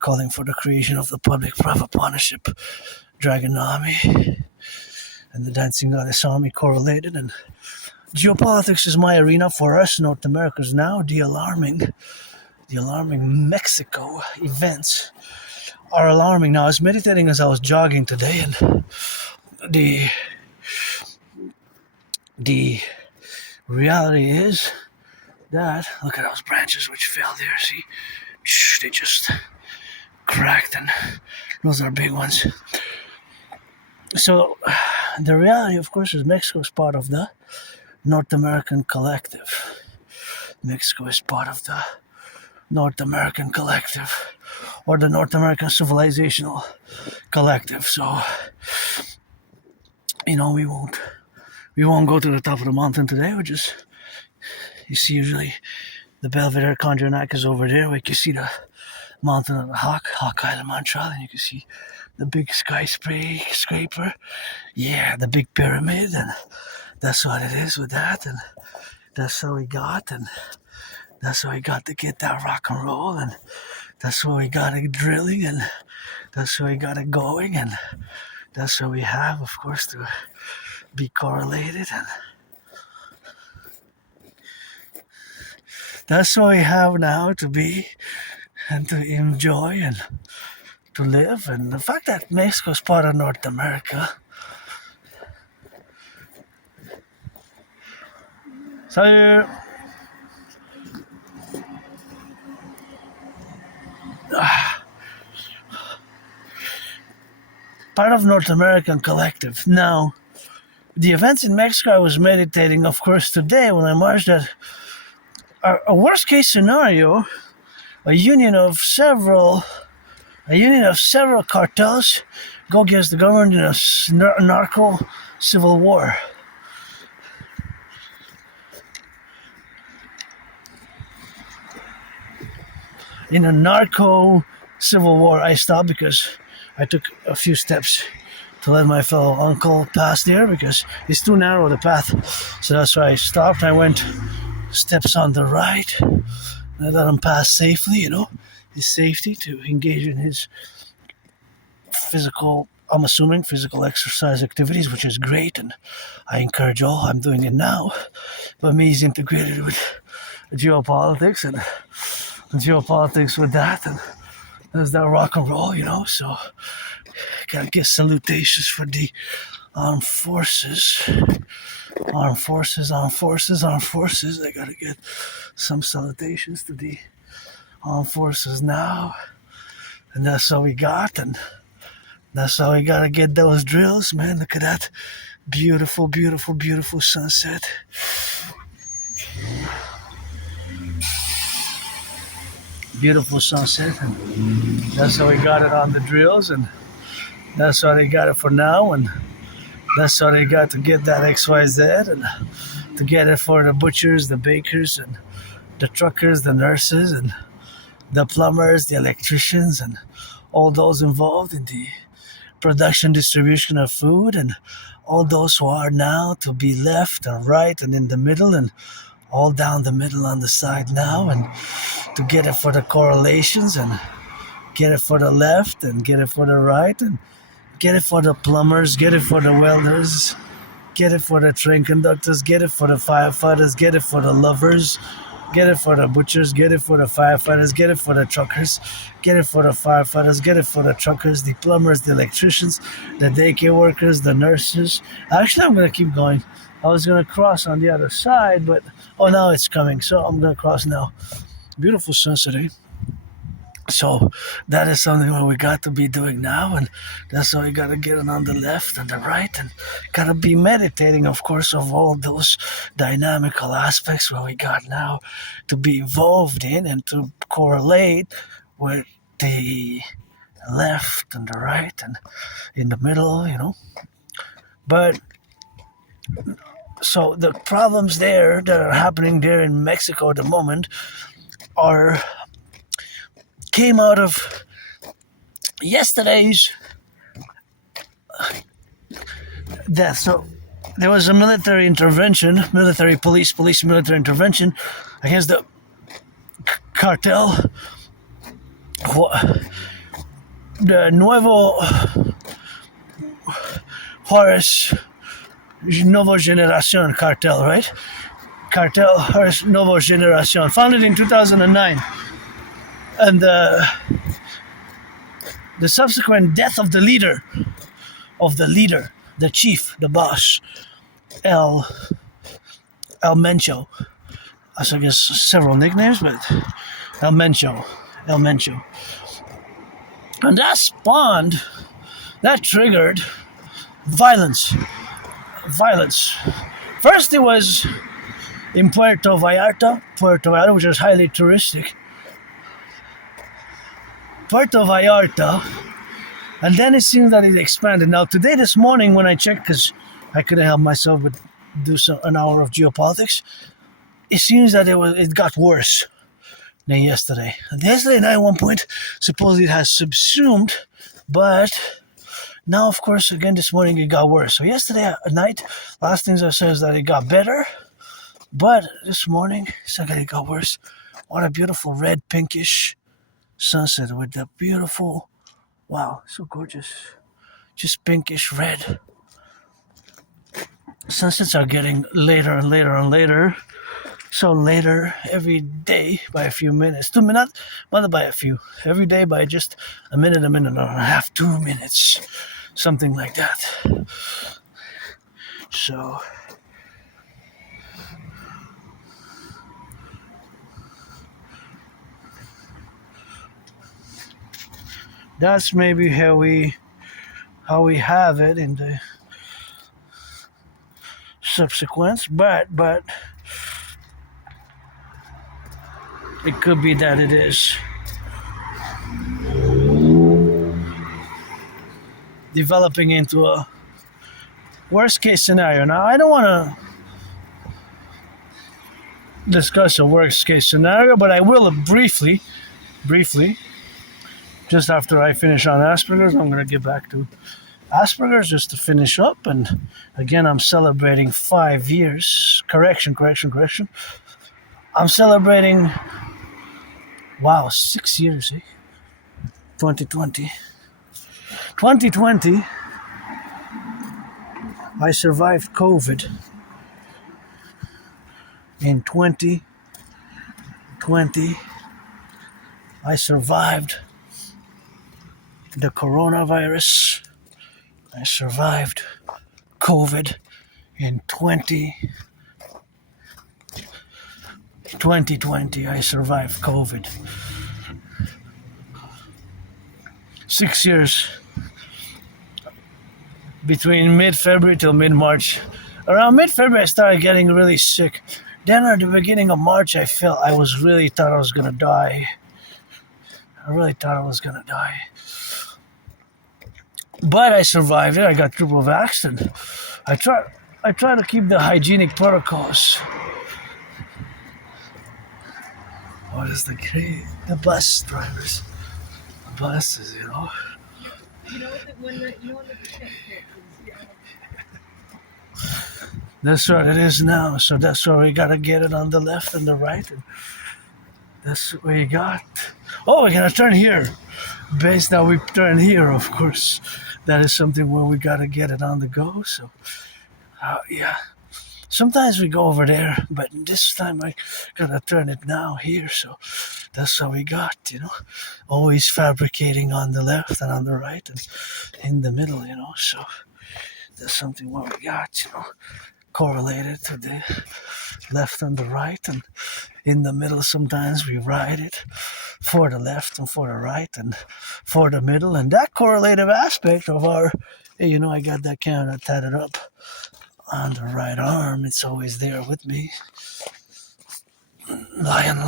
calling for the creation of the public-private partnership Draconis, and the Dancing Goddess Army correlated. And geopolitics is my arena for us North Americans now. The alarming Mexico events are alarming. Now, I was meditating as I was jogging today, and the reality is that, look at those branches which fell there, see? They just cracked, and those are big ones. So, the reality, of course, is Mexico is part of the North American Collective. Mexico is part of the North American Collective, or the North American Civilizational Collective. So, we won't go to the top of the mountain today. We just, you see, usually the Belvedere Conjunac is over there. We can see the mountain of the Hawk Island, Montreal, and you can see the big skyscraper. Yeah, the big pyramid, and that's what it is with that, and that's how we got, and that's how we got to get that rock and roll, and that's how we got it drilling, and that's how we got it going, and that's how we have, of course, to be correlated, and that's what we have now to be and to enjoy and to live. And the fact that Mexico is part of North America. So part of North American Collective. Now, the events in Mexico, I was meditating, of course, today when I marched, that a worst case scenario, a union of several cartels go against the government in a narco civil war. In a narco civil war, I stopped because I took a few steps to let my fellow uncle pass there because it's too narrow, the path. So that's why I stopped. I went steps on the right. I let him pass safely, his safety to engage in his physical exercise activities, which is great, and I encourage all. I'm doing it now, but me is integrated with geopolitics and geopolitics with that, and there's that rock and roll, so gotta get salutations for the armed forces. I gotta get some salutations to the armed forces now, and that's all we got, and that's how we gotta get those drills, man. Look at that beautiful, beautiful, beautiful sunset. Beautiful sunset, and that's how we got it on the drills, and that's how they got it for now, and that's how they got to get that XYZ, and to get it for the butchers, the bakers, and the truckers, the nurses, and the plumbers, the electricians, and all those involved in the production, distribution of food, and all those who are now to be left and right and in the middle and all down the middle on the side now, and to get it for the correlations and get it for the left and get it for the right and get it for the plumbers, get it for the welders, get it for the train conductors, get it for the firefighters, get it for the lovers, get it for the butchers, get it for the firefighters, get it for the truckers, get it for the firefighters, get it for the truckers, the plumbers, the electricians, the daycare workers, the nurses. Actually, I'm going to keep going. I was going to cross on the other side, but now it's coming, so I'm going to cross now. Beautiful sunset, eh? So that is something that we got to be doing now, and that's why we got to get it on the left and the right, and got to be meditating, of course, of all those dynamical aspects where we got now to be involved in and to correlate with the left and the right and in the middle, But so the problems there that are happening there in Mexico at the moment came out of yesterday's death. So there was a military intervention against the cartel, the Nuevo Juarez Nuevo Generacion cartel, right? Cartel Juarez Nuevo Generacion, founded in 2009. And the subsequent death of the leader, the chief, the boss, El Mencho. So I guess several nicknames, but El Mencho. And that triggered violence. First it was in Puerto Vallarta, which is highly touristic. Puerto Vallarta, and then it seems that it expanded. Now this morning when I checked, because I couldn't help myself but do an hour of geopolitics, it seems that it got worse than yesterday. And yesterday night at one point, supposedly it has subsumed, but now of course again this morning it got worse. So yesterday at night, last things I said is that it got better, but this morning it's like it got worse. What a beautiful red pinkish sunset with the beautiful, wow, so gorgeous, just pinkish red. Sunsets are getting later and later and later, so later every day by a few minutes, 2 minutes, not by a few, every day by just a minute and a half, 2 minutes, something like that. So that's maybe how we have it in the subsequence, but it could be that it is developing into a worst case scenario. Now I don't want to discuss a worst case scenario, but I will briefly. Just after I finish on Asperger's, I'm going to get back to Asperger's just to finish up. And again, I'm celebrating 5 years. Correction. I'm celebrating, 6 years, 2020. I survived COVID. In 2020, I survived the coronavirus. I survived COVID in 2020. I survived COVID. 6 years between mid-February till mid-March. Around mid-February, I started getting really sick. Then at the beginning of March, I thought I was gonna die. But I survived it. I got triple vaxxed, and I try to keep the hygienic protocols. What is the bus drivers? The buses, You know when the check That's what it is now. So that's why we gotta get it on the left and the right, and that's what we got. Oh, we're gonna turn here. Base now we turn here, of course. That is something where we gotta get it on the go. So, yeah. Sometimes we go over there, but this time I gotta turn it now here. So that's how we got, always fabricating on the left and on the right and in the middle, So that's something what we got, correlated to the left and the right, and in the middle sometimes we ride it for the left and for the right and for the middle, and that correlative aspect of our, I got that camera tatted up on the right arm. It's always there with me. Lion.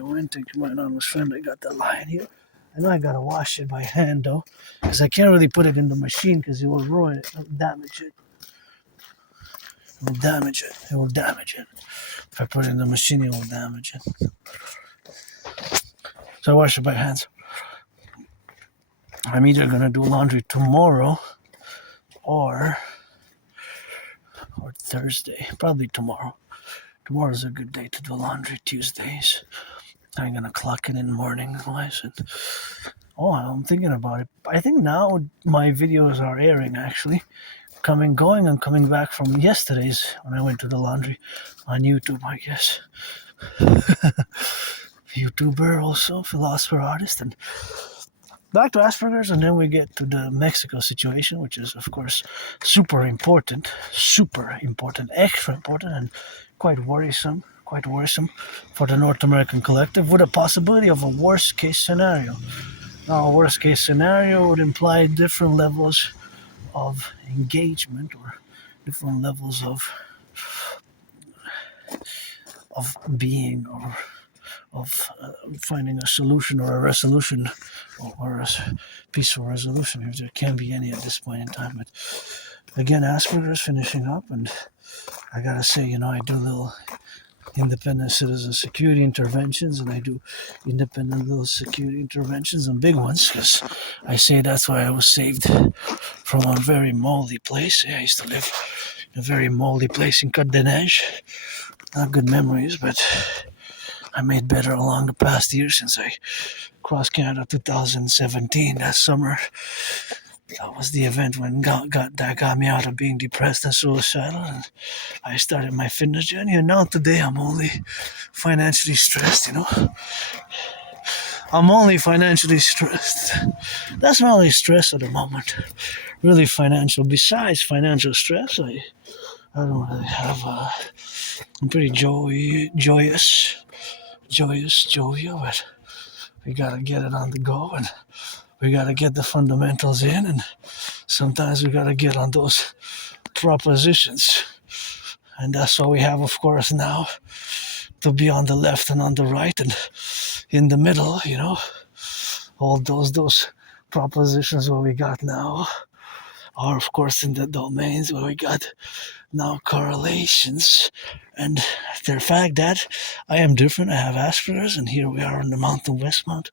One thing my anonymous friend, I got the lion here. I know I gotta wash it by hand though, because I can't really put it in the machine because it will ruin it, it will damage it. It will damage it. If I put it in the machine, it will damage it. So I wash it by hands. I'm either gonna do laundry tomorrow or Thursday. Probably tomorrow. Tomorrow's a good day to do laundry. Tuesdays, I'm gonna clock it in morning wise. I'm thinking about it. I think now my videos are airing actually. Coming back from yesterday's when I went to the laundry on YouTube, I guess. YouTuber also, philosopher, artist, and back to Asperger's, and then we get to the Mexico situation, which is, of course, super important, extra important, and quite worrisome for the North American collective, with a possibility of a worst case scenario. Now, a worst case scenario would imply different levels of engagement or different levels of being or of finding a solution or a resolution or a peaceful resolution, if there can be any at this point in time. But again, Asperger's finishing up, and I gotta say, I do little independent citizen security interventions, and I do independent little security interventions and big ones, because I say that's why I was saved from a very moldy place. I used to live in a very moldy place in Côte d'Ivoire. Not good memories, but I made better along the past year since I crossed Canada 2017, that summer. That was the event when that got me out of being depressed and suicidal, and I started my fitness journey. And now today I'm only financially stressed, I'm only financially stressed. That's my only stress at the moment. Really financial. Besides financial stress, I don't really have I'm pretty jovial, but we gotta get it on the go, and we gotta get the fundamentals in, and sometimes we gotta get on those propositions. And that's what we have, of course, now, to be on the left and on the right and in the middle, all those propositions what we got now are, of course, in the domains where we got now correlations, and the fact that I am different, I have Asperger's, and here we are on the Mountain Westmount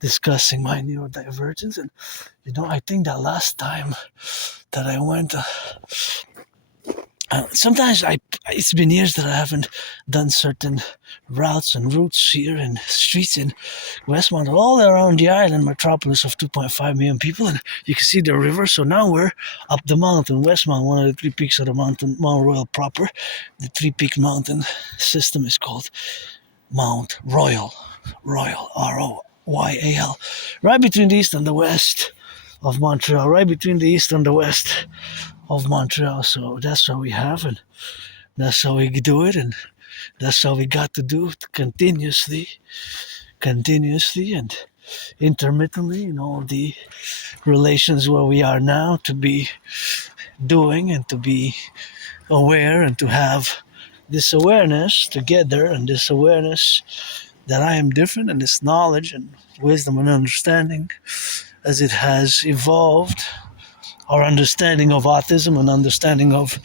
discussing my neurodivergence. And I think that last time that I went, sometimes it's been years that I haven't done certain routes and routes here in streets in Westmount, all around the island metropolis of 2.5 million people, and you can see the river. So now we're up the mountain, Westmount, one of the three peaks of the mountain, Mount Royal proper. The three-peak mountain system is called Mount Royal, Royal, right between the east and the west of Montreal, right between the east and the west of Montreal. So that's what we have, and that's how we do it, and that's how we got to do it continuously and intermittently in all the relations where we are now, to be doing and to be aware and to have this awareness together, and this awareness that I am different, and this knowledge and wisdom and understanding as it has evolved, our understanding of autism and understanding of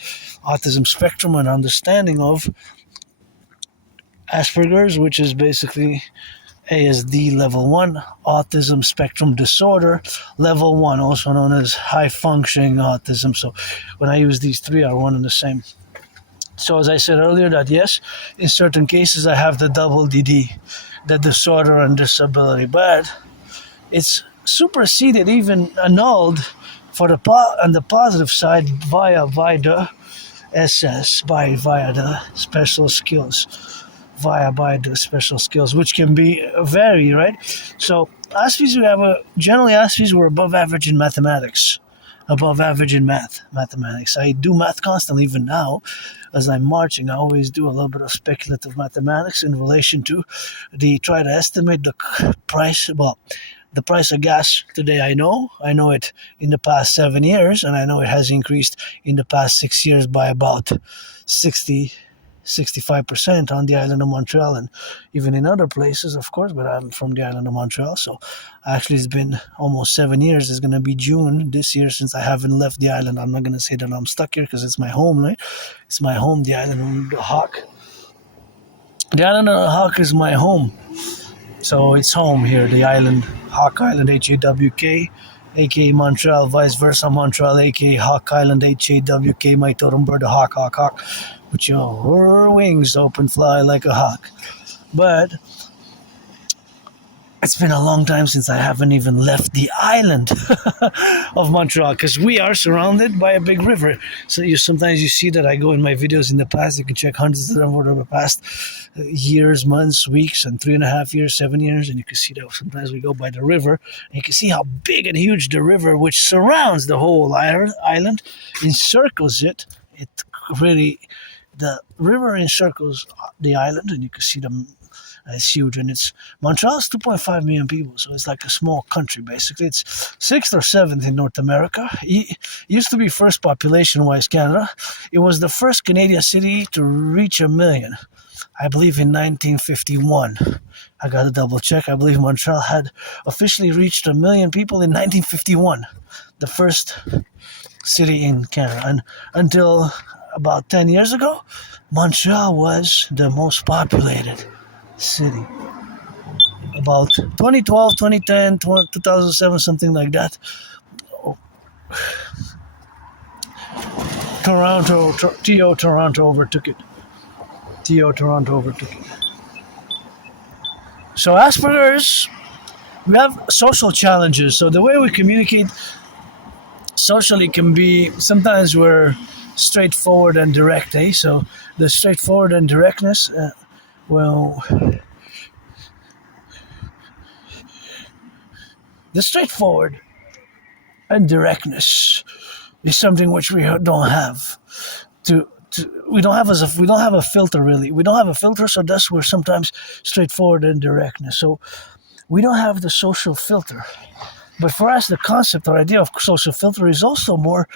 autism spectrum and understanding of Asperger's, which is basically ASD level 1, autism spectrum disorder level 1, also known as high functioning autism. So when I use these three, are one and the same. So as I said earlier, that yes, in certain cases I have the double dedie, the disorder and disability, but it's superseded, even annulled for on the positive side via the SS, via the special skills, by the special skills, which can be vary, right? So Aspies, generally Aspies were above average in mathematics, above average in mathematics. I do math constantly, even now, as I'm marching. I always do a little bit of speculative mathematics in relation to try to estimate the price. Well, the price of gas today, I know it in the past 7 years, and I know it has increased in the past 6 years by about 65% on the island of Montreal, and even in other places, of course, but I'm from the island of Montreal, so actually it's been almost 7 years. It's going to be June this year since I haven't left the island. I'm not going to say that I'm stuck here, because it's my home, right? It's my home, the island of the Hawk. The island of the Hawk is my home. So it's home here, the island, Hawk Island, H-A-W-K, aka Montreal, vice versa, Montreal, aka Hawk Island, H-A-W-K, my totem bird, a hawk. Put your wings open, fly like a hawk. But it's been a long time since I haven't even left the island of Montreal, because we are surrounded by a big river. So sometimes you see that I go in my videos in the past. You can check hundreds of them over the past years, months, weeks, and 3.5 years, 7 years, and you can see that sometimes we go by the river, and you can see how big and huge the river, which surrounds the whole island, encircles it. It really, the river encircles the island, and you can see them. It's huge, and Montreal is 2.5 million people, so it's like a small country basically. It's 6th or 7th in North America. It used to be first population-wise Canada. It was the first Canadian city to reach 1 million, I believe, in 1951. I got to double check. I believe Montreal had officially reached 1 million people in 1951, the first city in Canada. And until about 10 years ago, Montreal was the most populated city. About 2012, 2010, 2007, something like that. Toronto overtook it. Toronto overtook it. So Asperger's, we have social challenges. So the way we communicate socially can be, sometimes we're straightforward and direct, eh? So the straightforward and directness, the straightforward and directness is something which we don't have. We don't have a filter really. We don't have a filter, so thus we're sometimes straightforward and directness. So we don't have the social filter. But for us, the concept or idea of social filter is also more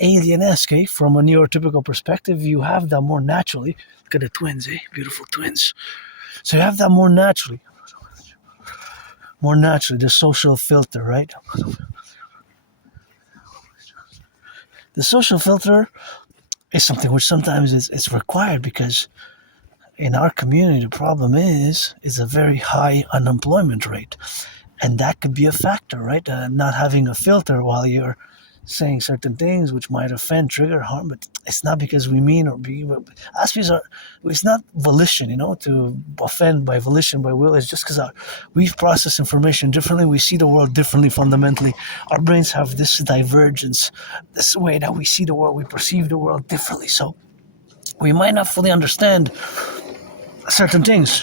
alien-esque, eh? From a neurotypical perspective, you have that more naturally. Look at the twins, eh? Beautiful twins. So you have that more naturally, the social filter, right? The social filter is something which sometimes it's required, because in our community the problem is a very high unemployment rate, and that could be a factor, right? Not having a filter while you're saying certain things which might offend, trigger, harm, but it's not because we mean or be. Aspies it's not volition, to offend by volition, by will. It's just because we process information differently. We see the world differently fundamentally. Our brains have this divergence, this way that we see the world, we perceive the world differently. So we might not fully understand certain things.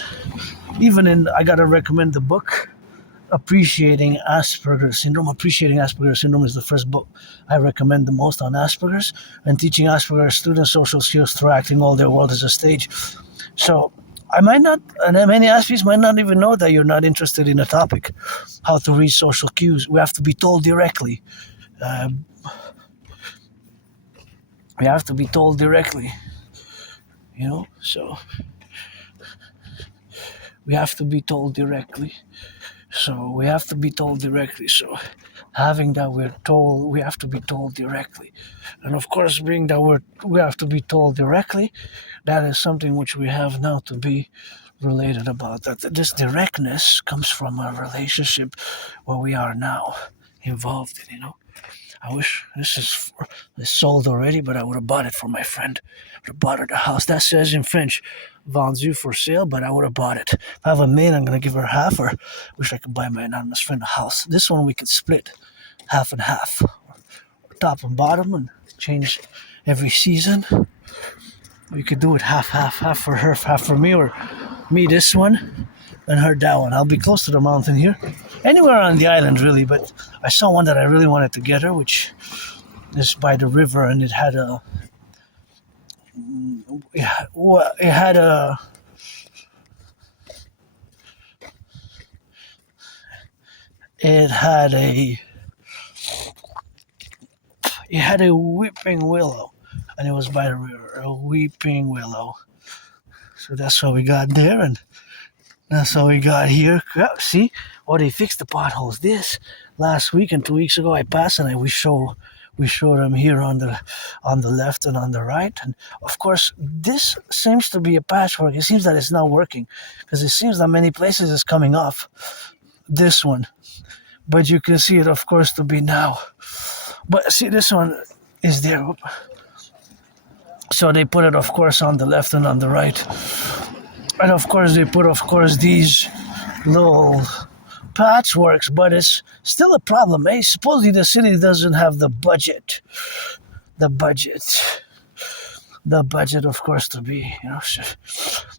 I gotta recommend the book, Appreciating Asperger's Syndrome. Appreciating Asperger's Syndrome is the first book I recommend the most on Asperger's and teaching Asperger's students social skills through acting all their world as a stage. So I might not, and many Aspies might not even know that you're not interested in a topic, how to read social cues. We have to be told directly. We have to be told directly, so we have to be told directly. So having that we have to be told directly. And of course, being that we have to be told directly, that is something which we have now to be related about. That this directness comes from a relationship where we are now involved in, I wish this sold already, but I would have bought it for my friend. I would have bought her the house. That says in French, vendu for sale, but I would have bought it. If I have a maid, I'm going to give her half, or wish I could buy my anonymous friend a house. This one we could split half and half, or top and bottom, and change every season. We could do it half for her, half for me, or me this one, and her that one. I'll be close to the mountain here. Anywhere on the island, really, but I saw one that I really wanted to get her, which is by the river, and it had a weeping willow, and it was by the river, a weeping willow. So that's what we got there, and that's what we got here. See? Oh, they fixed the potholes. This last week and 2 weeks ago, I passed and we show them here on the left and on the right. And of course, this seems to be a patchwork. It seems that it's not working, because it seems that many places it's coming off. This one, but you can see it, of course, to be now. But see, this one is there. So they put it, of course, on the left and on the right. And of course, they put, these little patchworks, but it's still a problem. Supposedly the city doesn't have the budget. The budget, of course, to be,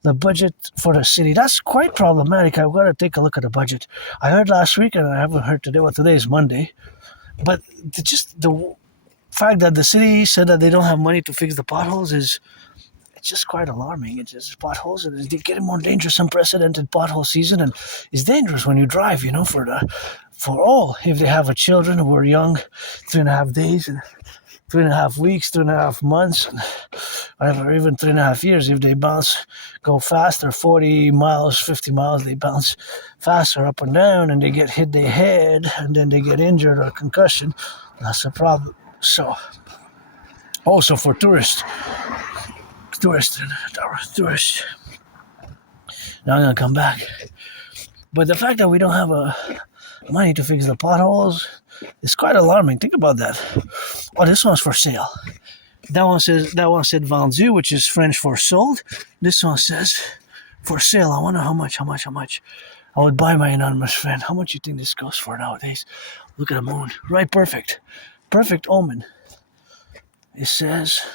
the budget for the city. That's quite problematic. I've got to take a look at the budget. I heard last week, and I haven't heard today. Well, today is Monday. But just the fact that the city said that they don't have money to fix the potholes it's just quite alarming. It's just potholes, and it's getting more dangerous. Unprecedented pothole season, and it's dangerous when you drive. For all, if they have a children who are young, 3.5 days and 3.5 weeks, 3.5 months, and whatever, even 3.5 years. If they go faster, 40 miles, 50 miles, they bounce faster up and down, and they get hit their head, and then they get injured or concussion. That's a problem. So, also for tourists. Now I'm gonna come back. But the fact that we don't have money to fix the potholes is quite alarming. Think about that. Oh, this one's for sale. That one said vendu, which is French for sold. This one says for sale. I wonder how much. I would buy my anonymous friend. How much you think this goes for nowadays? Look at the moon. Right, perfect omen. It says,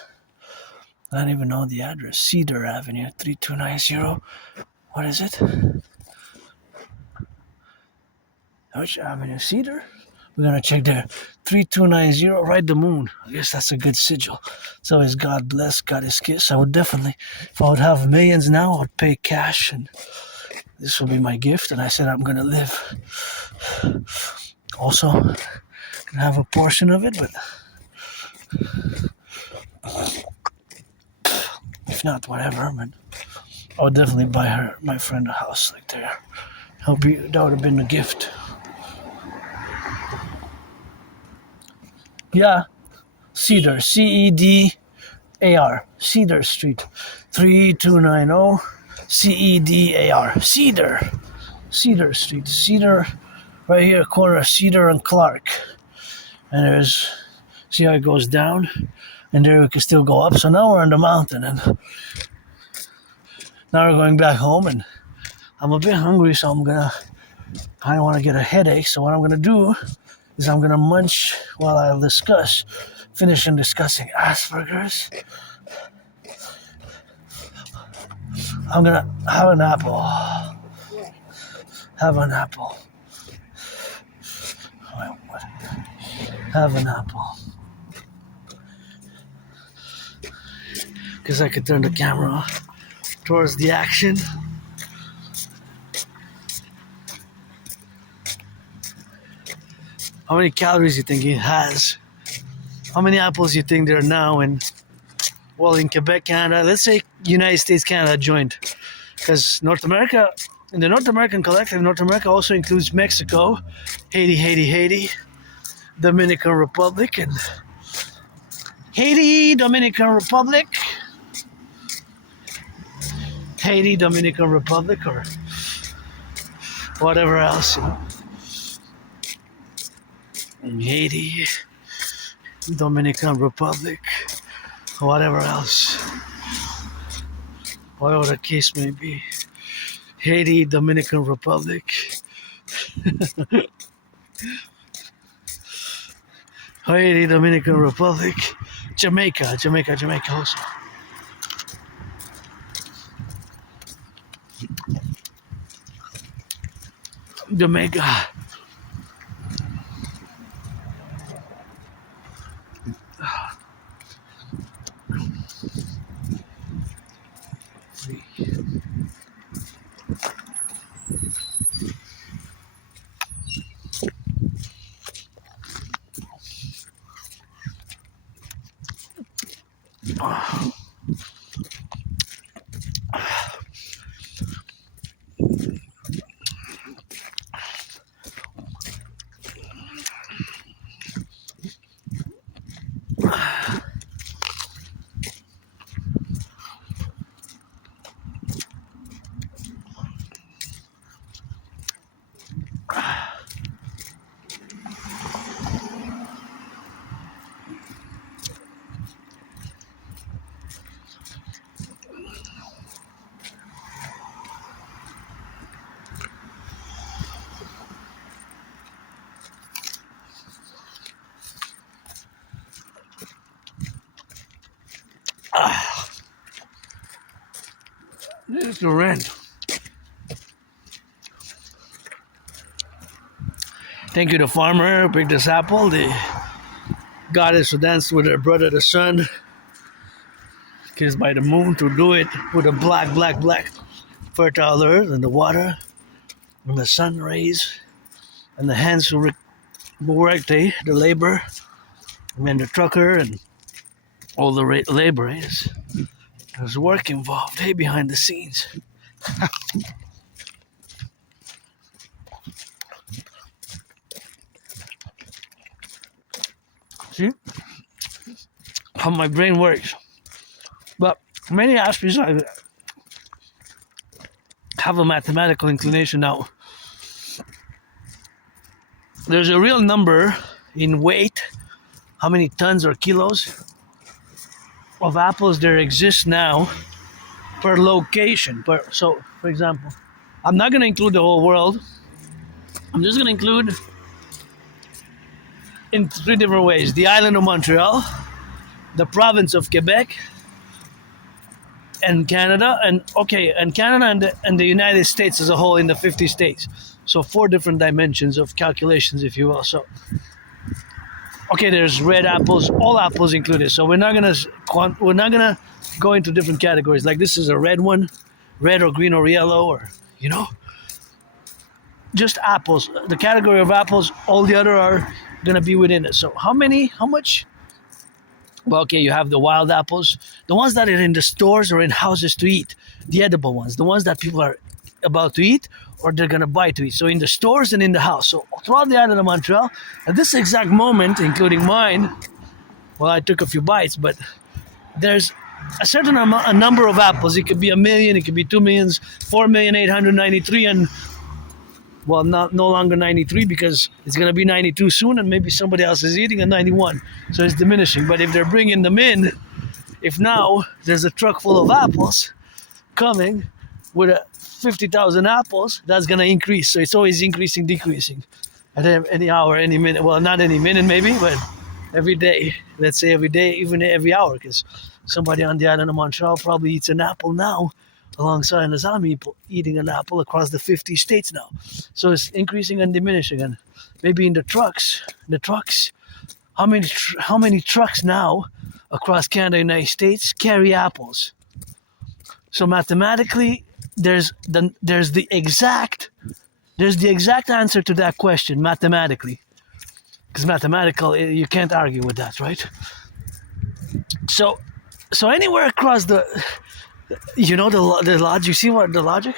I don't even know the address. Cedar Avenue, 3290. What is it? Which avenue? Cedar? We're going to check there. 3290, right the moon. I guess that's a good sigil. It's always God bless, God is kiss. I would definitely, if I would have millions now, I would pay cash, and this will be my gift. And I said I'm going to live. Also, going to have a portion of it, but if not, whatever, man. I would definitely buy my friend a house like there. That would have been a gift. Yeah, Cedar, Cedar, Cedar Street, 3290, Cedar, Cedar Street, Cedar, right here, corner of Cedar and Clark. And see how it goes down? And there we can still go up. So now we're on the mountain, and now we're going back home, and I'm a bit hungry, so I don't want to get a headache. So what I'm gonna do is I'm gonna munch while I finish discussing Asperger's. I'm gonna have an apple. Have an apple. Have an apple. Because I could turn the camera towards the action. How many calories do you think it has? How many apples do you think there are now in Quebec, Canada? Let's say United States, Canada joined. Because in the North American Collective, North America also includes Mexico, Haiti, Dominican Republic, and Haiti, Dominican Republic, or whatever else. Haiti, Dominican Republic, whatever else. Whatever the case may be. Haiti, Dominican Republic. Haiti, Dominican Republic. Jamaica also. Jamaica. This is the rent. Thank you to farmer who picked this apple. The goddess who danced with her brother, the sun, kissed by the moon to do it with a black fertile earth and the water and the sun rays and the hands who worked the labor, and then the trucker and all the laborers. There's work involved, hey, behind the scenes. See how my brain works. But many aspects I have a mathematical inclination now. There's a real number in weight, how many tons or kilos of apples there exist now per location. So, for example, I'm not going to include the whole world. I'm just going to include in 3 different ways: the island of Montreal, the province of Quebec, and Canada, and Canada and the United States as a whole in the 50 states. So 4 different dimensions of calculations, if you will. So, okay, there's red apples, all apples included. So we're not gonna go into different categories. Like this is a red one, red or green or yellow, or just apples. The category of apples. All the other are gonna be within it. So how much? Well, okay, you have the wild apples, the ones that are in the stores or in houses to eat, the edible ones, the ones that people are about to eat or they're going to buy to eat. So in the stores and in the house. So throughout the island of Montreal, at this exact moment, including mine, well, I took a few bites, but there's a certain a number of apples. It could be 1 million, it could be 2 million, 4,893,000, and well, no longer 93 because it's going to be 92 soon, and maybe somebody else is eating a 91. So it's diminishing. But if they're bringing them in, if now there's a truck full of apples coming with 50,000 apples, that's going to increase. So it's always increasing, decreasing at any hour, any minute. Well, not any minute maybe, but every day. Let's say every day, even every hour, because somebody on the island of Montreal probably eats an apple now, alongside as I'm eating an apple across the 50 states now. So it's increasing and diminishing. And maybe in the trucks, how many trucks now across Canada and United States carry apples? So mathematically, there's the exact answer to that question mathematically. Because mathematical, you can't argue with that, right? So anywhere across the logic. You see what the logic?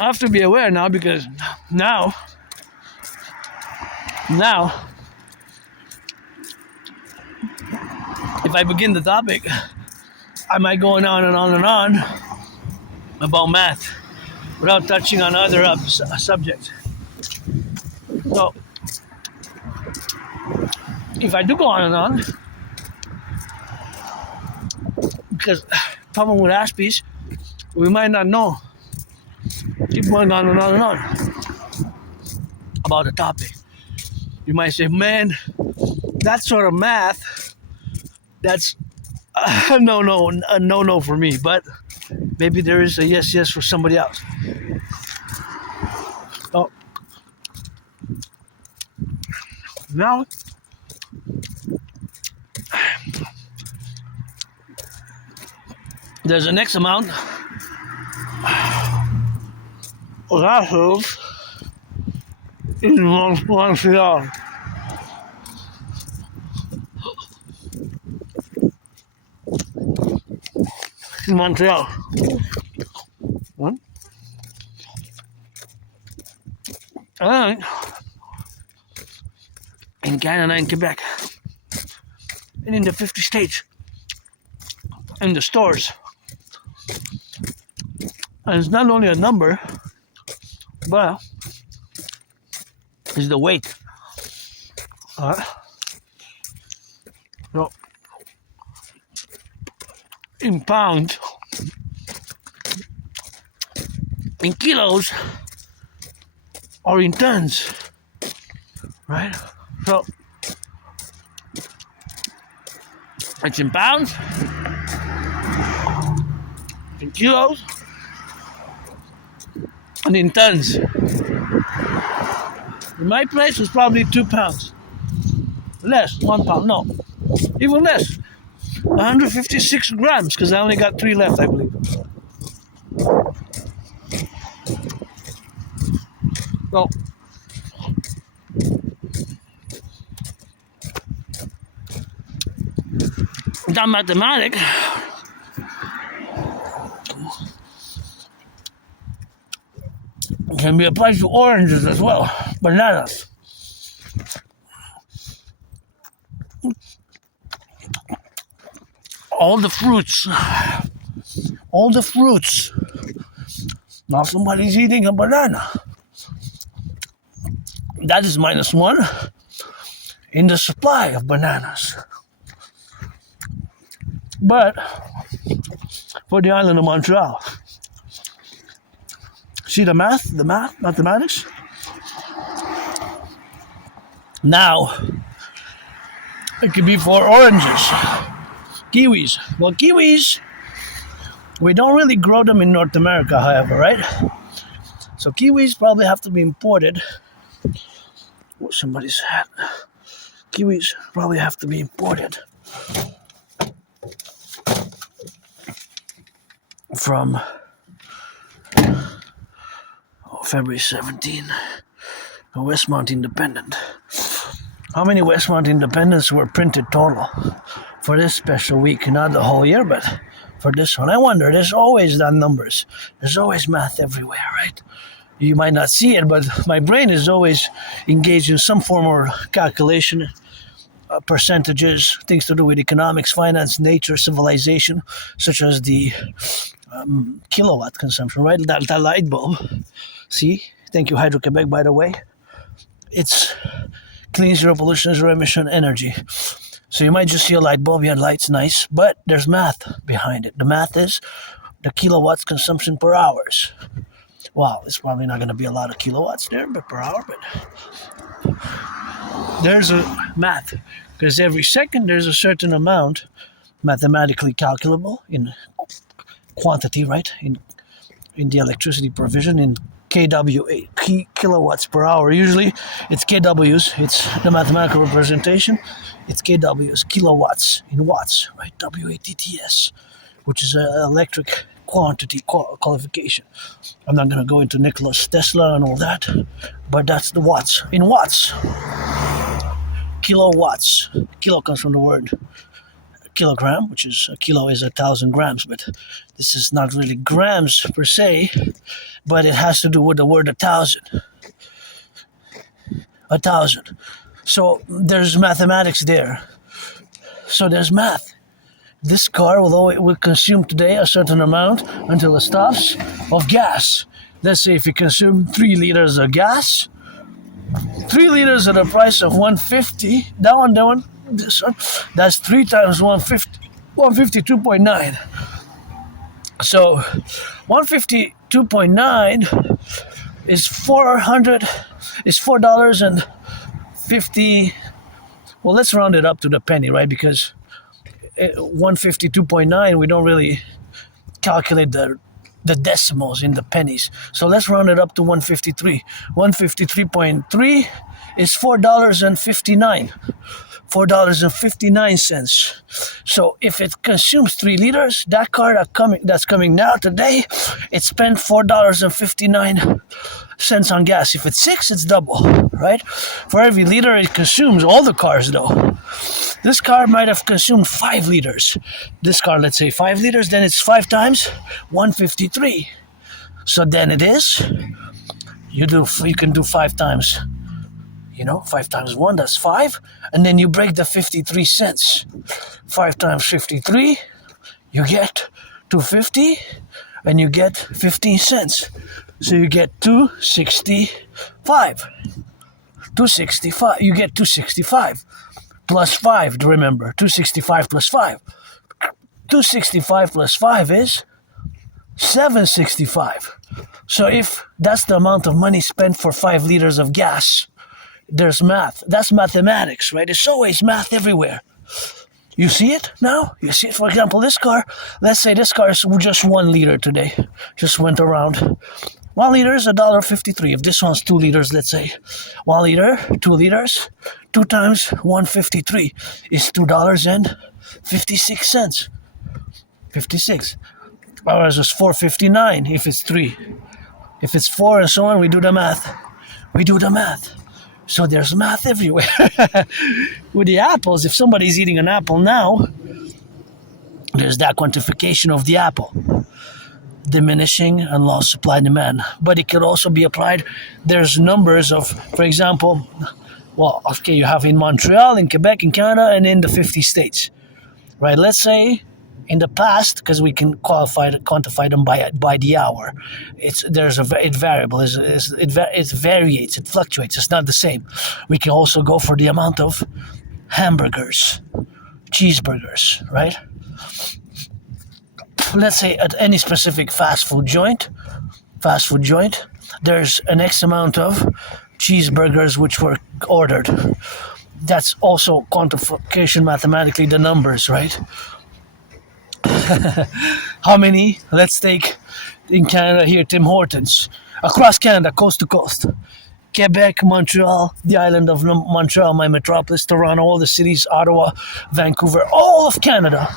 I have to be aware now because now, if I begin the topic, I might go on and on and on about math without touching on other subjects. So, if I do go on and on, because problem with Aspiesque, we might not know. Keep going on and on and on about the topic. You might say, man, that sort of math, that's no for me. But maybe there is a yes for somebody else. So now there's a next amount of assholes in Montreal. In Montreal. What? And in Canada and Quebec. And in the 50 states. In the stores. And it's not only a number, but it's the weight. So, in pounds, in kilos, or in tons, right? So it's in pounds, in kilos, and in tons. In my place, it's probably 2 pounds. Less, 1 pound, no. Even less. 156 grams, because I only got 3 left, I believe. So, that mathematic can be applied to oranges as well, bananas. All the fruits. Now somebody's eating a banana. That is -1 in the supply of bananas. But for the island of Montreal, see the mathematics? Now, it could be for oranges, kiwis. Well, kiwis, we don't really grow them in North America, however, right? So kiwis probably have to be imported. What somebody said. Kiwis probably have to be imported from February 17, the Westmount Independent. How many Westmount Independents were printed total for this special week? Not the whole year, but for this one. I wonder, there's always that numbers. There's always math everywhere, right? You might not see it, but my brain is always engaged in some form of calculation, percentages, things to do with economics, finance, nature, civilization, such as the kilowatt consumption, right? That light bulb. See? Thank you, Hydro-Quebec, by the way. It's clean, zero pollution, zero emission energy. So you might just see a light bulb, yeah, light's nice, but there's math behind it. The math is the kilowatts consumption per hours. Wow, it's probably not going to be a lot of kilowatts there, but per hour, but there's a math, because every second there's a certain amount mathematically calculable in quantity, right? In the electricity provision in kWh, kilowatts per hour. Usually it's kWs, it's the mathematical representation. It's kWs, kilowatts in watts, right? WATTS, which is an electric quantity qualification. I'm not going to go into Nikola Tesla and all that, but that's the watts. In watts, kilowatts. Kilo comes from the word kilogram, which is a kilo is 1,000 grams, but this is not really grams per se, but it has to do with the word 1,000. 1,000. So there's mathematics there. So there's math. This car, although it will consume today a certain amount until it stops, of gas. Let's say if you consume 3 liters of gas, 3 liters at a price of $150, this one, that's 3 times 150, 152.9. So 152.9 is $4.50. Well, let's round it up to the penny, right? Because 152.9, we don't really calculate the decimals in the pennies. So let's round it up to 153. 153.3 is $4.59. $4.59. So if it consumes 3 liters, that car that's coming now today, it spent $4.59 on gas. If it's 6, it's double, right? For every liter it consumes, all the cars though. This car might have consumed 5 liters. This car, let's say 5 liters, then it's 5 times 153. So then it is, you can do 5 times, 5 times 1, that's 5. And then you break the 53 cents. 5 times 53, you get 250, and you get 15 cents. So you get 265. 265, you get 265 plus 5, remember, 265 plus 5. 265 plus 5 is 765. So if that's the amount of money spent for 5 liters of gas, there's math. That's mathematics, right? There's always math everywhere. You see it now? You see it? For example, this car, let's say this car is just 1 liter today. Just went around. 1 liter is $1.53. If this one's 2 liters, let's say 1 liter, 2 liters, 2 times 153 is $2.56. 56. Ours is 4.59 if it's 3. If it's 4 and so on, we do the math. So there's math everywhere. With the apples, if somebody's eating an apple now, there's that quantification of the apple. Diminishing and lost supply and demand. But it could also be applied. There's numbers of, for example, well, okay, you have in Montreal, in Quebec, in Canada, and in the 50 states. Right? Let's say in the past, because we can quantify them by the hour. It variable. It varies. It fluctuates. It's not the same. We can also go for the amount of hamburgers, cheeseburgers, right? Let's say at any specific fast food joint, there's an X amount of cheeseburgers which were ordered. That's also quantification mathematically, the numbers, right? How many? Let's take in Canada here, Tim Hortons. Across Canada, coast to coast. Quebec, Montreal, the island of Montreal, my metropolis, Toronto, all the cities, Ottawa, Vancouver, all of Canada.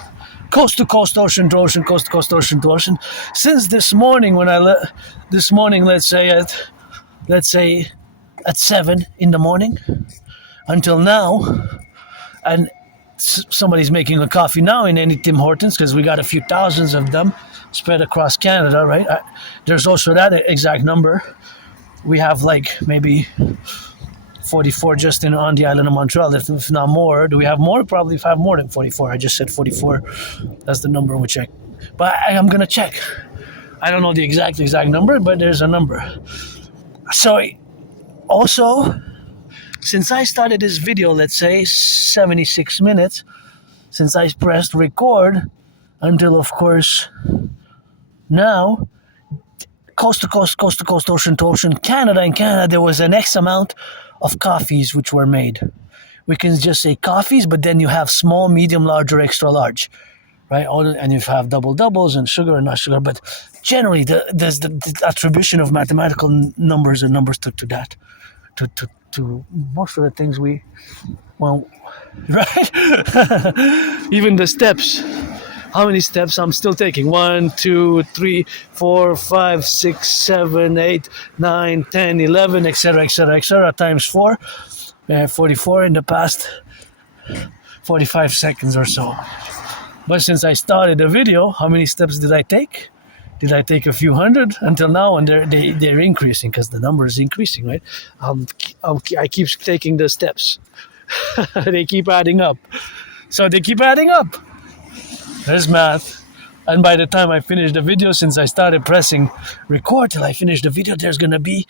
Coast to coast, ocean to ocean, coast to coast, ocean to ocean. Since this morning, let's say at 7 in the morning, until now, and somebody's making a coffee now in any Tim Hortons because we got a few thousands of them spread across Canada, right? There's also that exact number. We have like maybe 44 just on the island of Montreal, if not more. Do we have more? Probably have more than 44. I just said 44. That's the number we check. But I'm going to check. I don't know the exact number, but there's a number. So also, since I started this video, let's say 76 minutes, since I pressed record until, of course, now, coast to coast, ocean to ocean, Canada, there was an X amount of coffees which were made. We can just say coffees, but then you have small, medium, large, or extra large, right? And you have doubles and sugar and not sugar. But generally, there's the attribution of mathematical numbers and numbers to that, to most of the things right? Even the steps. How many steps I'm still taking? 1, 2, 3, 4, 5, 6, 7, 8, 9, 10, 11, etc., times 4. 44 in the past 45 seconds or so. But since I started the video, how many steps did I take? Did I take a few hundred until now? And they're increasing because the number is increasing, right? I keep taking the steps. They keep adding up. So they keep adding up. There's math. And by the time I finish the video, since I started pressing record till I finish the video, there's going to be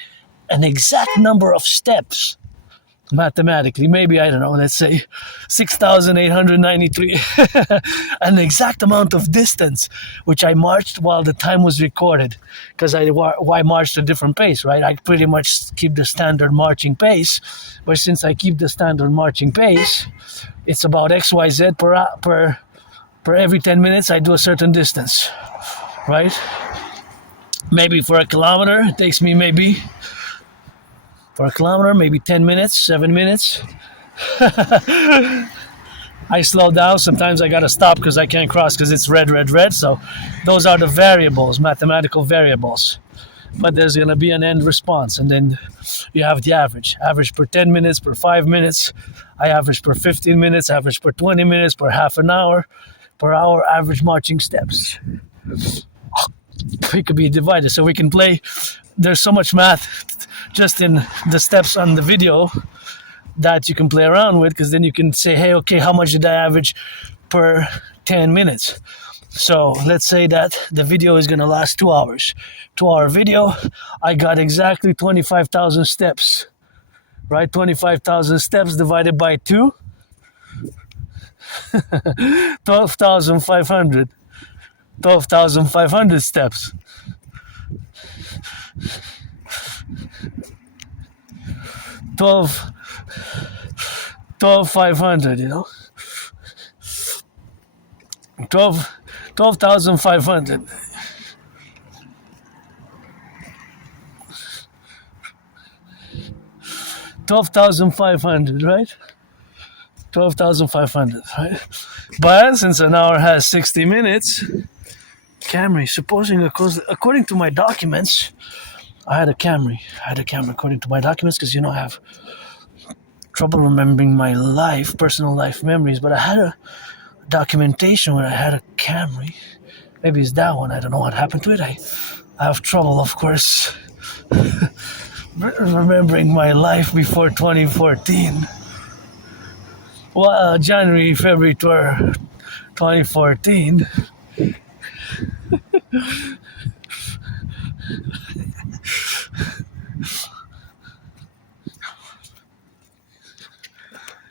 an exact number of steps. Mathematically, maybe, I don't know, let's say 6,893. An exact amount of distance, which I marched while the time was recorded. Because I marched a different pace, right? I pretty much keep the standard marching pace. But since I keep the standard marching pace, it's about XYZ per every 10 minutes, I do a certain distance, right? Maybe for a kilometer, it takes me maybe 10 minutes, 7 minutes. I slow down. Sometimes I got to stop because I can't cross because it's red. So those are the variables, mathematical variables. But there's going to be an end response. And then you have the average. Average per 10 minutes, per 5 minutes. I average per 15 minutes, average per 20 minutes, per half an hour. Per hour, average marching steps. It could be divided, so we can play. There's so much math just in the steps on the video that you can play around with, because then you can say, hey, okay, how much did I average per 10 minutes? So let's say that the video is going to last 2 hours. 2-hour video, I got exactly 25,000 steps, right? 25,000 steps divided by 2. 12,500 steps. 12, 12,500, you know, 12,500. 12,500, right? 12,500, right? But since an hour has 60 minutes, Camry, supposing, according to my documents, I had a Camry. According to my documents because, I have trouble remembering my personal life memories, but I had a documentation where I had a Camry. Maybe it's that one. I don't know what happened to it. I have trouble, of course, remembering my life before 2014. Well, January, February 2014.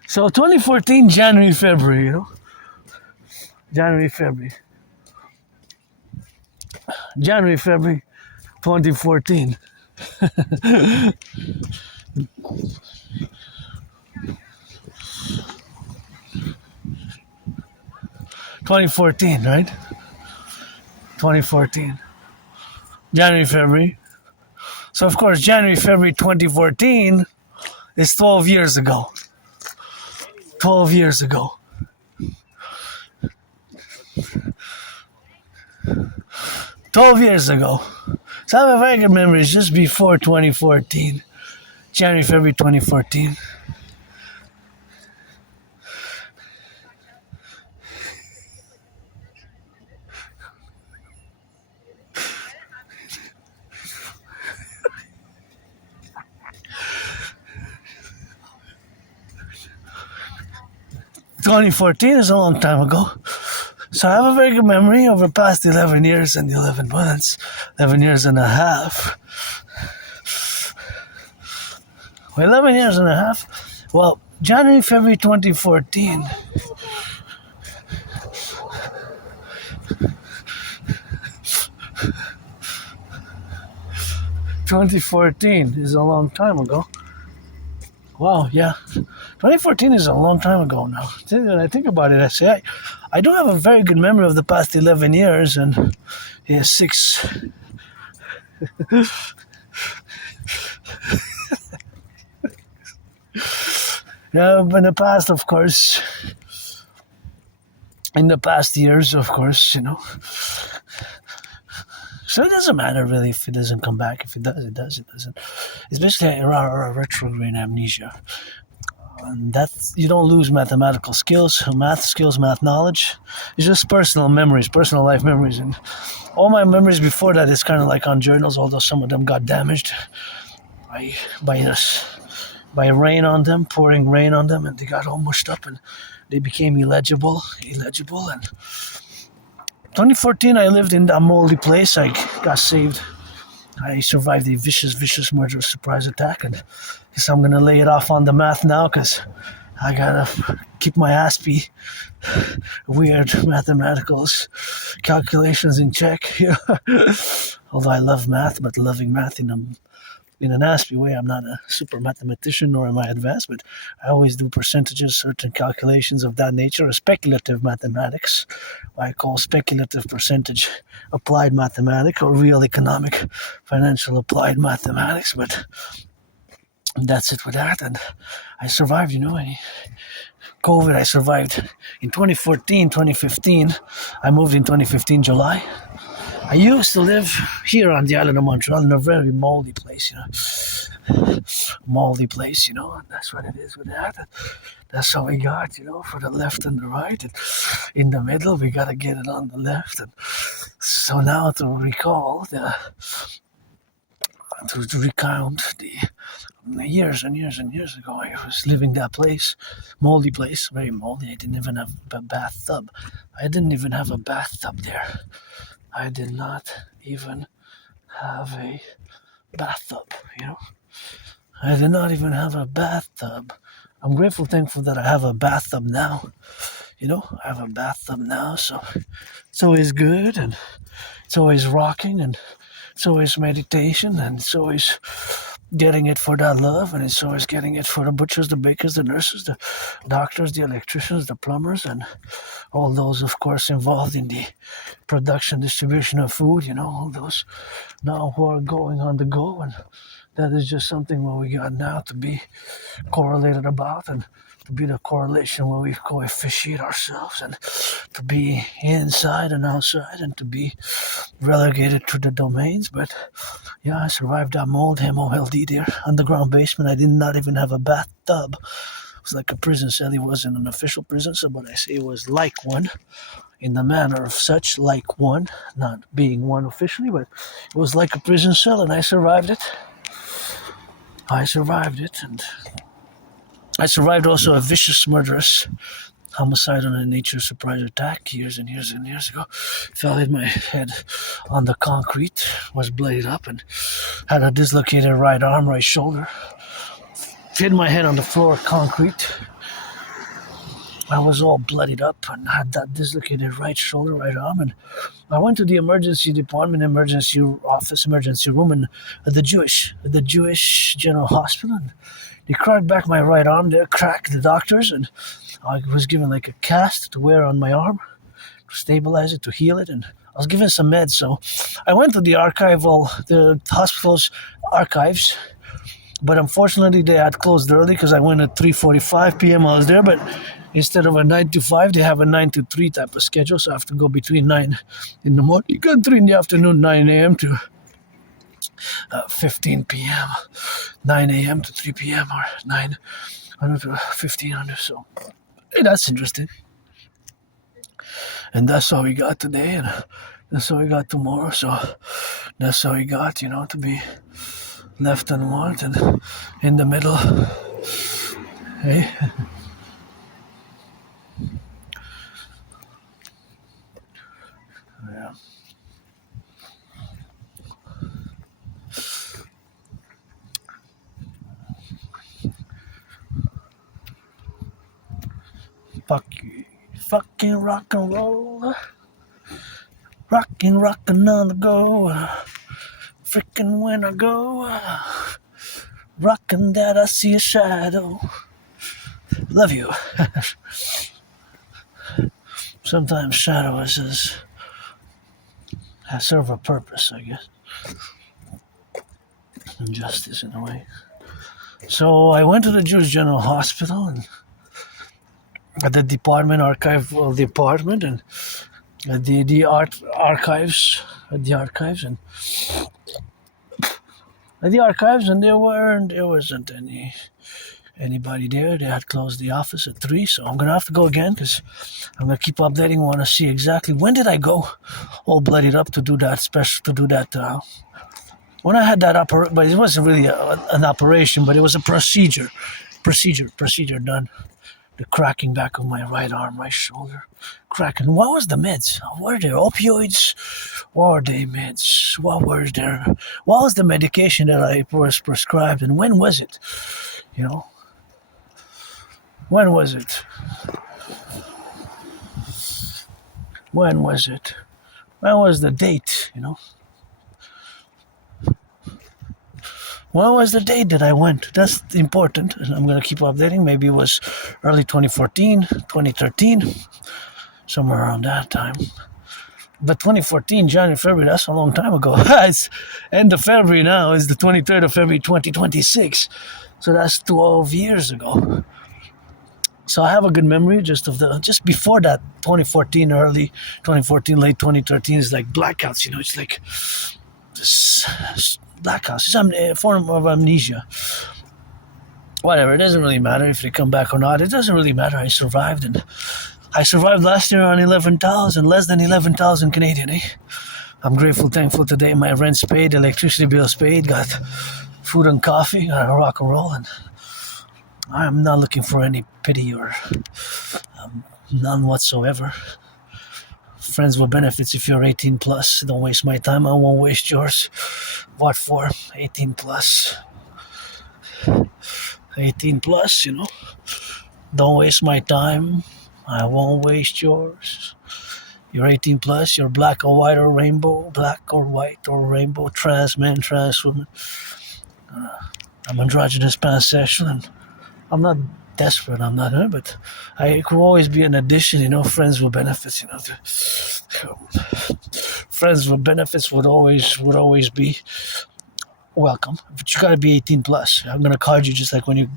So 2014, January, February, January, February. January, February 2014. 2014, right? 2014. January, February. So, of course, January, February 2014 is 12 years ago. 12 years ago. 12 years ago. So I have a very good memory. It's just before 2014. January, February 2014. '14 is a long time ago. So I have a very good memory over the past 11 years and 11 months, 11 years and a half. Well, 11 years and a half. Well, January, February 2014. '14 is a long time ago. Wow, yeah. 2014 is a long time ago now. When I think about it, I say I do have a very good memory of the past 11 years and 6. Yeah, in the past, of course. In the past years, of course, So it doesn't matter really if it doesn't come back. If it does, it does. It doesn't. It's basically a retrograde amnesia. And you don't lose mathematical skills, math knowledge. It's just personal memories, personal life memories. And all my memories before that is kind of like on journals, although some of them got damaged by rain on them, pouring rain on them, and they got all mushed up and they became illegible. And 2014, I lived in that moldy place. I got saved. I survived a vicious murderous surprise attack, and I guess I'm gonna lay it off on the math now because I gotta keep my Aspiesque weird mathematicals calculations in check. Although I love math, but loving math in an Aspiesque way. I'm not a super mathematician nor am I advanced, but I always do percentages, certain calculations of that nature, or speculative mathematics. What I call speculative percentage applied mathematics, or real economic financial applied mathematics. But that's it with that. And I survived, COVID, I survived in 2014, 2015. I moved in 2015, July. I used to live here on the island of Montreal in a very moldy place, Moldy place, and that's what it is with that. That's how we got, for the left and the right. And in the middle, we got to get it on the left. And so now to recount the years and years and years ago, I was living that place, moldy place, very moldy. I didn't even have a bathtub. I didn't even have a bathtub there. I did not even have a bathtub, I did not even have a bathtub. I'm grateful, thankful that I have a bathtub now. I have a bathtub now, so it's always good, and it's always rocking, and it's always meditation, and it's always getting it for that love, and it's always getting it for the butchers, the bakers, the nurses, the doctors, the electricians, the plumbers, and all those, of course, involved in the production, distribution of food, all those now who are going on the go. And that is just something where we got now to be correlated about, and to be the correlation where we coefficient ourselves, and to be inside and outside, and to be relegated to the domains. But yeah, I survived that mold, MOLD there, underground basement. I did not even have a bathtub. It was like a prison cell. It wasn't an official prison cell, but I say it was like one, in the manner of such, like one, not being one officially, but it was like a prison cell, and I survived it. And I survived also a vicious, murderous homicide on a nature surprise attack years and years and years ago. Fell, hit my head on the concrete, was bloodied up, and had a dislocated right arm, right shoulder. Hit my head on the floor of concrete. I was all bloodied up and had that dislocated right shoulder, right arm, and I went to the emergency department, emergency office, emergency room, and the Jewish General Hospital. And they cracked back my right arm. They cracked the doctors, and I was given like a cast to wear on my arm to stabilize it, to heal it, and I was given some meds. So I went to the hospital's archives, but unfortunately they had closed early because I went at 3:45 p.m. I was there, but instead of a 9 to 5, they have a 9 to 3 type of schedule, so I have to go between 9 in the morning and 3 in the afternoon, 9 a.m. to 15 p.m., 9 a.m. to 3 p.m., or 900 to 1500. So hey, that's interesting. And that's all we got today, and that's all we got tomorrow. So that's all we got, to be left unwanted and in the middle. Hey. Yeah. Fucking rock and roll, rockin' on the go, freaking when I go, rockin' that I see a shadow. Love you. Sometimes shadows serve a purpose, I guess. Injustice in a way. So I went to the Jewish General Hospital and at the archival department, and the archives, and there wasn't anybody there. They had closed the office at 3, so I'm gonna have to go again because I'm gonna keep updating. Want to see exactly when did I go, all bloodied up, to do that when I had that operation. But it wasn't really an operation, but it was a procedure done. The cracking back of my right arm, right shoulder, cracking. What was the meds? Were there opioids? Were they meds? What was there? What was the medication that I was prescribed, and when was it? When was it? When was it? When was the date? When was the date that I went? That's important. And I'm going to keep updating. Maybe it was early 2014, 2013, somewhere around that time. But 2014, January, February, that's a long time ago. It's end of February now. It's the 23rd of February, 2026. So that's 12 years ago. So I have a good memory just before that, 2014, early 2014, late 2013 is like blackouts, it's like this blackouts. It's a form of amnesia. Whatever, it doesn't really matter if they come back or not. It doesn't really matter. I survived, and I survived last year on less than 11,000 Canadian, eh? I'm grateful, thankful today. My rent's paid, electricity bill's paid, got food and coffee, got a rock and roll, and I'm not looking for any pity or none whatsoever. Friends with benefits if you're 18 plus. Don't waste my time. I won't waste yours. What for? 18 plus. 18 plus, Don't waste my time. I won't waste yours. You're 18 plus. You're black or white or rainbow. Black or white or rainbow. Trans man, trans woman. I'm androgynous, pansexual, and I'm not desperate. I'm not, but I could always be an addition. Friends with benefits. Friends with benefits would always be welcome, but you gotta be 18 plus. I'm gonna card you just like when you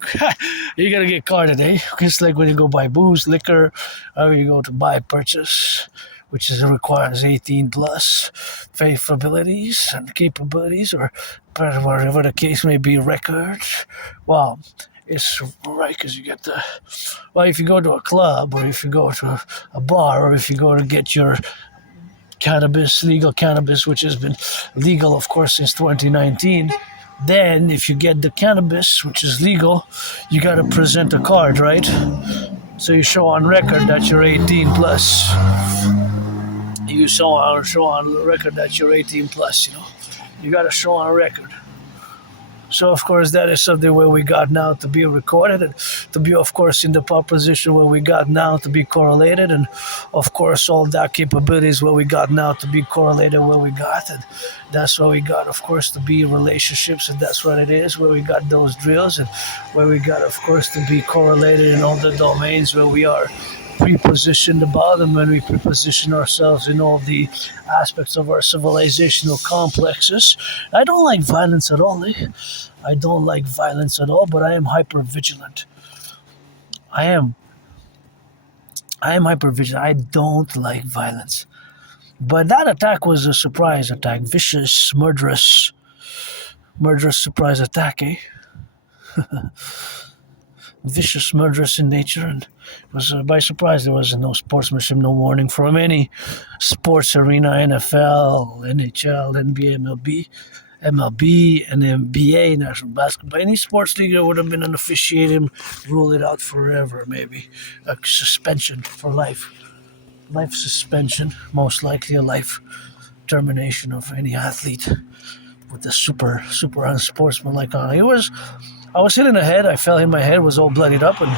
you gotta get carded, just like when you go buy booze, liquor, or you go to buy purchase, which requires 18 plus faithabilities and capabilities, or whatever the case may be, records. Well, it's right because you get if you go to a club, or if you go to a bar, or if you go to get your legal cannabis, which has been legal, of course, since 2019. Then, if you get the cannabis, which is legal, you got to present a card, right? So you show on record that you're 18 plus. You show on record that you're 18 plus. You got to show on record. So, of course, that is something where we got now to be recorded, and to be, of course, in the position where we got now to be correlated, and, of course, all that capabilities where we got now to be correlated where we got, and that's where we got, of course, to be in relationships, and that's what it is, where we got those drills, and where we got, of course, to be correlated in all the domains where we are pre-positioned about, and when we pre-position ourselves in all the aspects of our civilizational complexes. I don't like violence at all. I don't like violence at all, but I am hyper vigilant. I am hyper vigilant. I don't like violence. But that attack was a surprise attack, vicious, murderous surprise attack, vicious, murderous in nature, and it was by surprise. There was no sportsmanship, no warning from any sports arena, NFL, NHL, NBA, MLB, and NBA, National Basketball. Any sports league, there would have been an officiating, rule it out forever, maybe. A suspension for life. Life suspension, most likely a life termination of any athlete with the super unsportsmanlike on. I was hitting the head. I fell in my head, was all bloodied up, and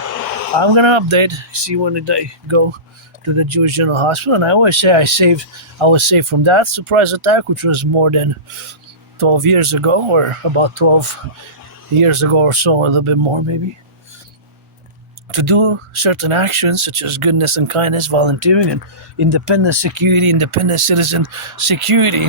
I'm gonna update. See when did I go to the Jewish General Hospital, and I always say I was saved from that surprise attack, which was more than 12 years ago, or about 12 years ago or so, a little bit more maybe. To do certain actions such as goodness and kindness, volunteering, and independent security, independent citizen security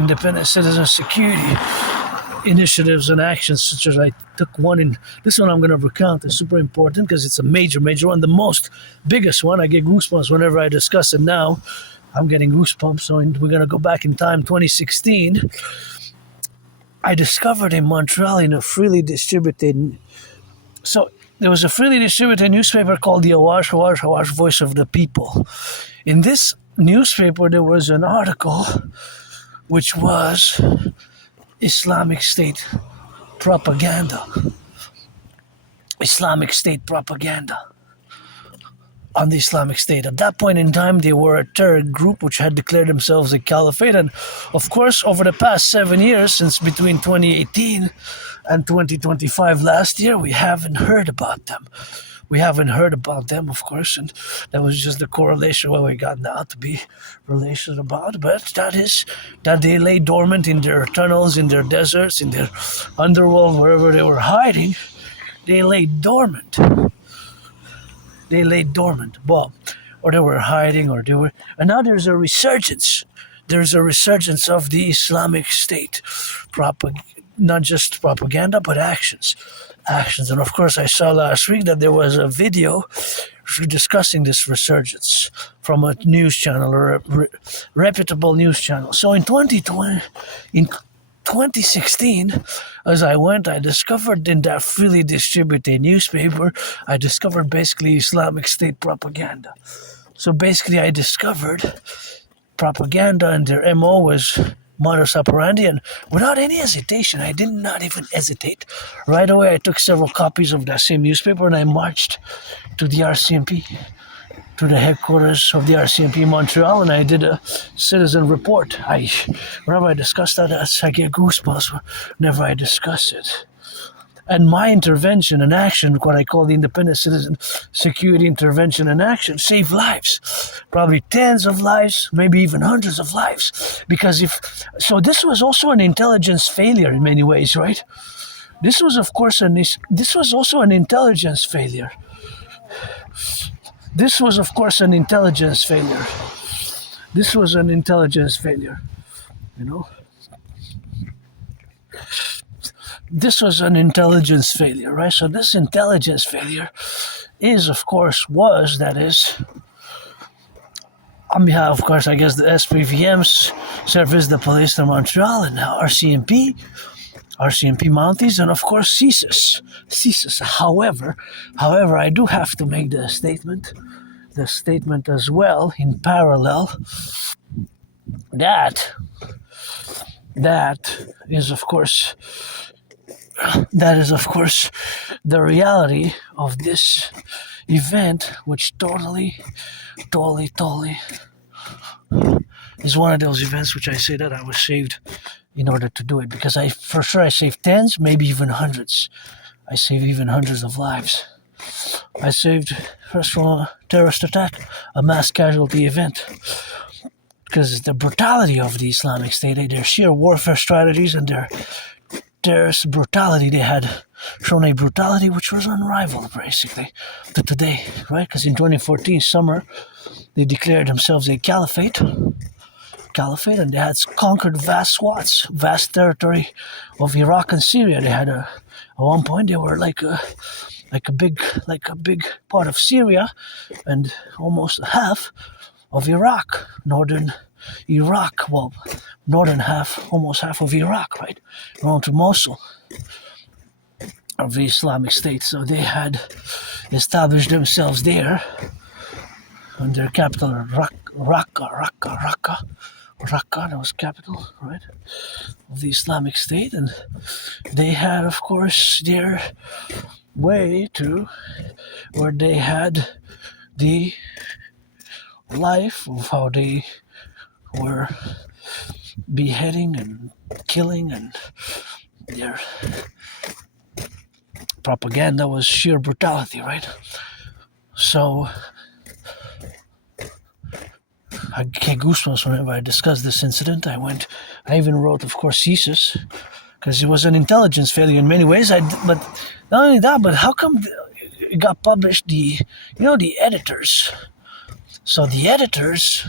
initiatives and actions, such as I took one in this one I'm going to recount is super important because it's a major one, the most biggest one. I get goosebumps whenever I discuss it now. I'm getting goosebumps. So we're going to go back in time, 2016. I discovered in Montreal in a freely distributed, so there was a freely distributed newspaper called the Awash Voice of the People. In this newspaper there was an article which was Islamic State propaganda. Islamic State propaganda on the Islamic State. At that point in time, they were a terror group which had declared themselves a caliphate. And of course, over the past 7 years, since between 2018 and 2025 last year, we haven't heard about them. Of course, and that was just the correlation where we got now to be relations about. But that they lay dormant in their tunnels, in their deserts, in their underworld, wherever they were hiding. They lay dormant. Well, or they were hiding, and now there's a resurgence. There's a resurgence of the Islamic State, not just propaganda, but actions. And of course, I saw last week that there was a video discussing this resurgence from a news channel, or a reputable news channel. So in 2016, as I discovered in that freely distributed newspaper, I discovered basically Islamic State propaganda. So basically, I discovered propaganda, and their MO was modus operandi, and without any hesitation, I did not even hesitate. Right away, I took several copies of that same newspaper, and I marched to the RCMP, to the headquarters of the RCMP in Montreal, and I did a citizen report. Whenever I discuss that, I get goosebumps whenever I discuss it. And my intervention and action, what I call the independent citizen security intervention and action, saved lives. Probably tens of lives, maybe even hundreds of lives. Because so this was also an intelligence failure in many ways, right? This was, of course, this was also an intelligence failure. This was, of course, an intelligence failure. This was an intelligence failure. You know, this was an intelligence failure, right? So this intelligence failure is, of course, on behalf, of course, I guess the SPVMs, Service de Police de Montreal, and RCMP Mounties, and of course CSIS. However, I do have to make the statement as well in parallel that is of course the reality of this event, which totally is one of those events which I say that I was saved in order to do it, because I saved tens, maybe even hundreds. I saved even hundreds of lives. I saved, first from a terrorist attack, a mass casualty event. Because the brutality of the Islamic State, their sheer warfare strategies and their terrorist brutality, they had shown a brutality which was unrivaled, basically, to today, right? Because in 2014 summer, they declared themselves a caliphate, and they had conquered vast swaths, vast territory of Iraq and Syria. They had at one point they were like a big part of Syria, and almost half of Iraq, northern half, almost half of Iraq, right, around to Mosul of the Islamic State. So they had established themselves there, and their capital Raqqa, that was capital, right, of the Islamic State, and they had, of course, their way to where they had the life of how they were beheading and killing, and their propaganda was sheer brutality, right? So I get goosebumps whenever I discuss this incident. I even wrote, of course, thesis, because it was an intelligence failure in many ways. But not only that, but how come it got published? The editors. So the editors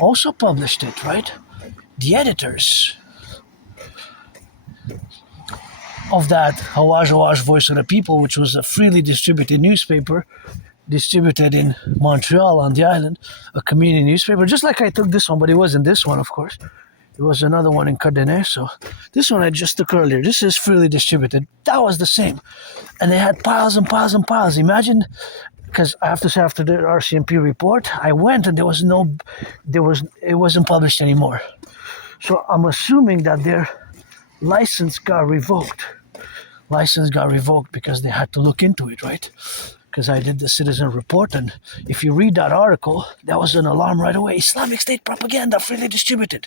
also published it, right? The editors of that Hawaj Voice of the People, which was a freely distributed newspaper, distributed in Montreal on the island, a community newspaper, just like I took this one, but it wasn't this one, of course. It was another one in Cardener, so this one I just took earlier. This is freely distributed. That was the same. And they had piles and piles and piles. Imagine, because I have to say, after the RCMP report, I went and it wasn't published anymore. So I'm assuming that their license got revoked. Because they had to look into it, right? Because I did the citizen report, and if you read that article, that was an alarm right away. Islamic State propaganda freely distributed.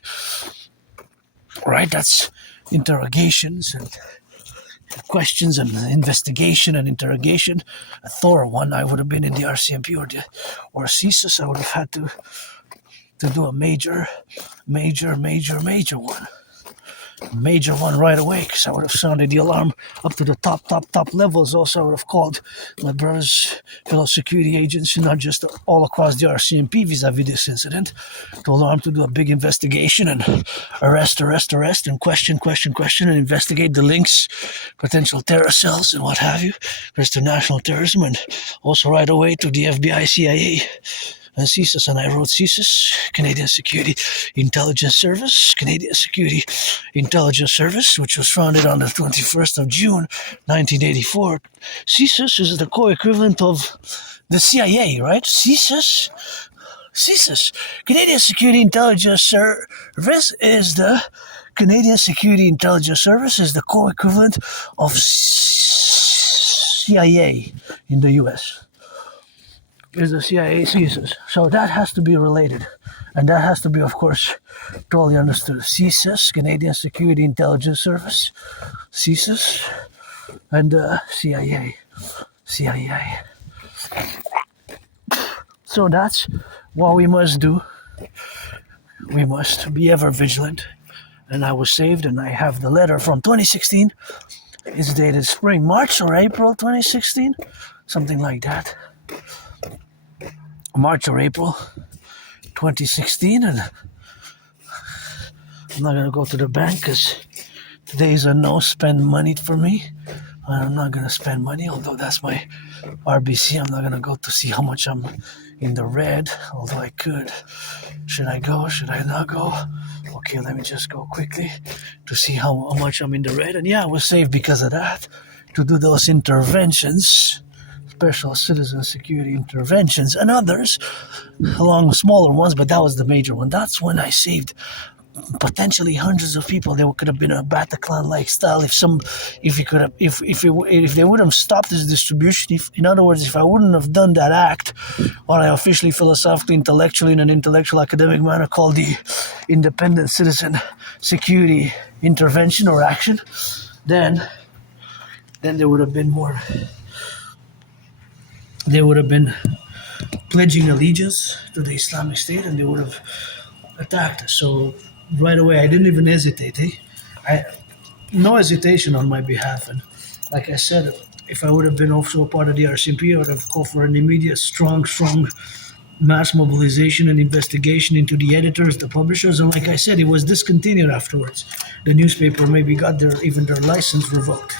Right? That's interrogations and questions and investigation and interrogation. A thorough one. I would have been in the RCMP or CSIS. I would have had to do a major one. Major one right away, because I would have sounded the alarm up to the top levels. Also, I would have called my brother's fellow security agents, not just all across the RCMP vis-a-vis this incident, to alarm to do a big investigation and arrest, and question, and investigate the links, potential terror cells, and what have you, there's to national terrorism, and also right away to the FBI, CIA, and CSIS, and I wrote CSIS, Canadian Security Intelligence Service, which was founded on the 21st of June, 1984. CSIS is the co-equivalent of the CIA, right? CSIS, Canadian Security Intelligence Service is the co-equivalent of CIA in the US. Is the CIA CSIS. So that has to be related. And that has to be, of course, totally understood. CSIS, Canadian Security Intelligence Service, CSIS, and CIA. So that's what we must do. We must be ever vigilant. And I was saved, and I have the letter from 2016 It's dated spring, March or April 2016, something like that. March or April 2016, and I'm not gonna go to the bank because today's a no spend money for me. I'm not gonna spend money, although that's my RBC. I'm not gonna go to see how much I'm in the red, although I could. Should I go? Should I not go? Okay, let me just go quickly to see how much I'm in the red. And yeah, I was saved because of that. To do those interventions, special citizen security interventions, and others, along smaller ones, but that was the major one. That's when I saved potentially hundreds of people. There could have been a Bataclan-like style if they would have stopped this distribution. In other words, if I wouldn't have done that act, what I officially, philosophically, intellectually, in an intellectual academic manner called the independent citizen security intervention or action, then there would have been more. They would have been pledging allegiance to the Islamic State, and they would have attacked us. So right away, I didn't even hesitate. No hesitation on my behalf. And like I said, if I would have been also a part of the RCMP, I would have called for an immediate, strong mass mobilization and investigation into the editors, the publishers. And like I said, it was discontinued afterwards. The newspaper maybe got their license revoked.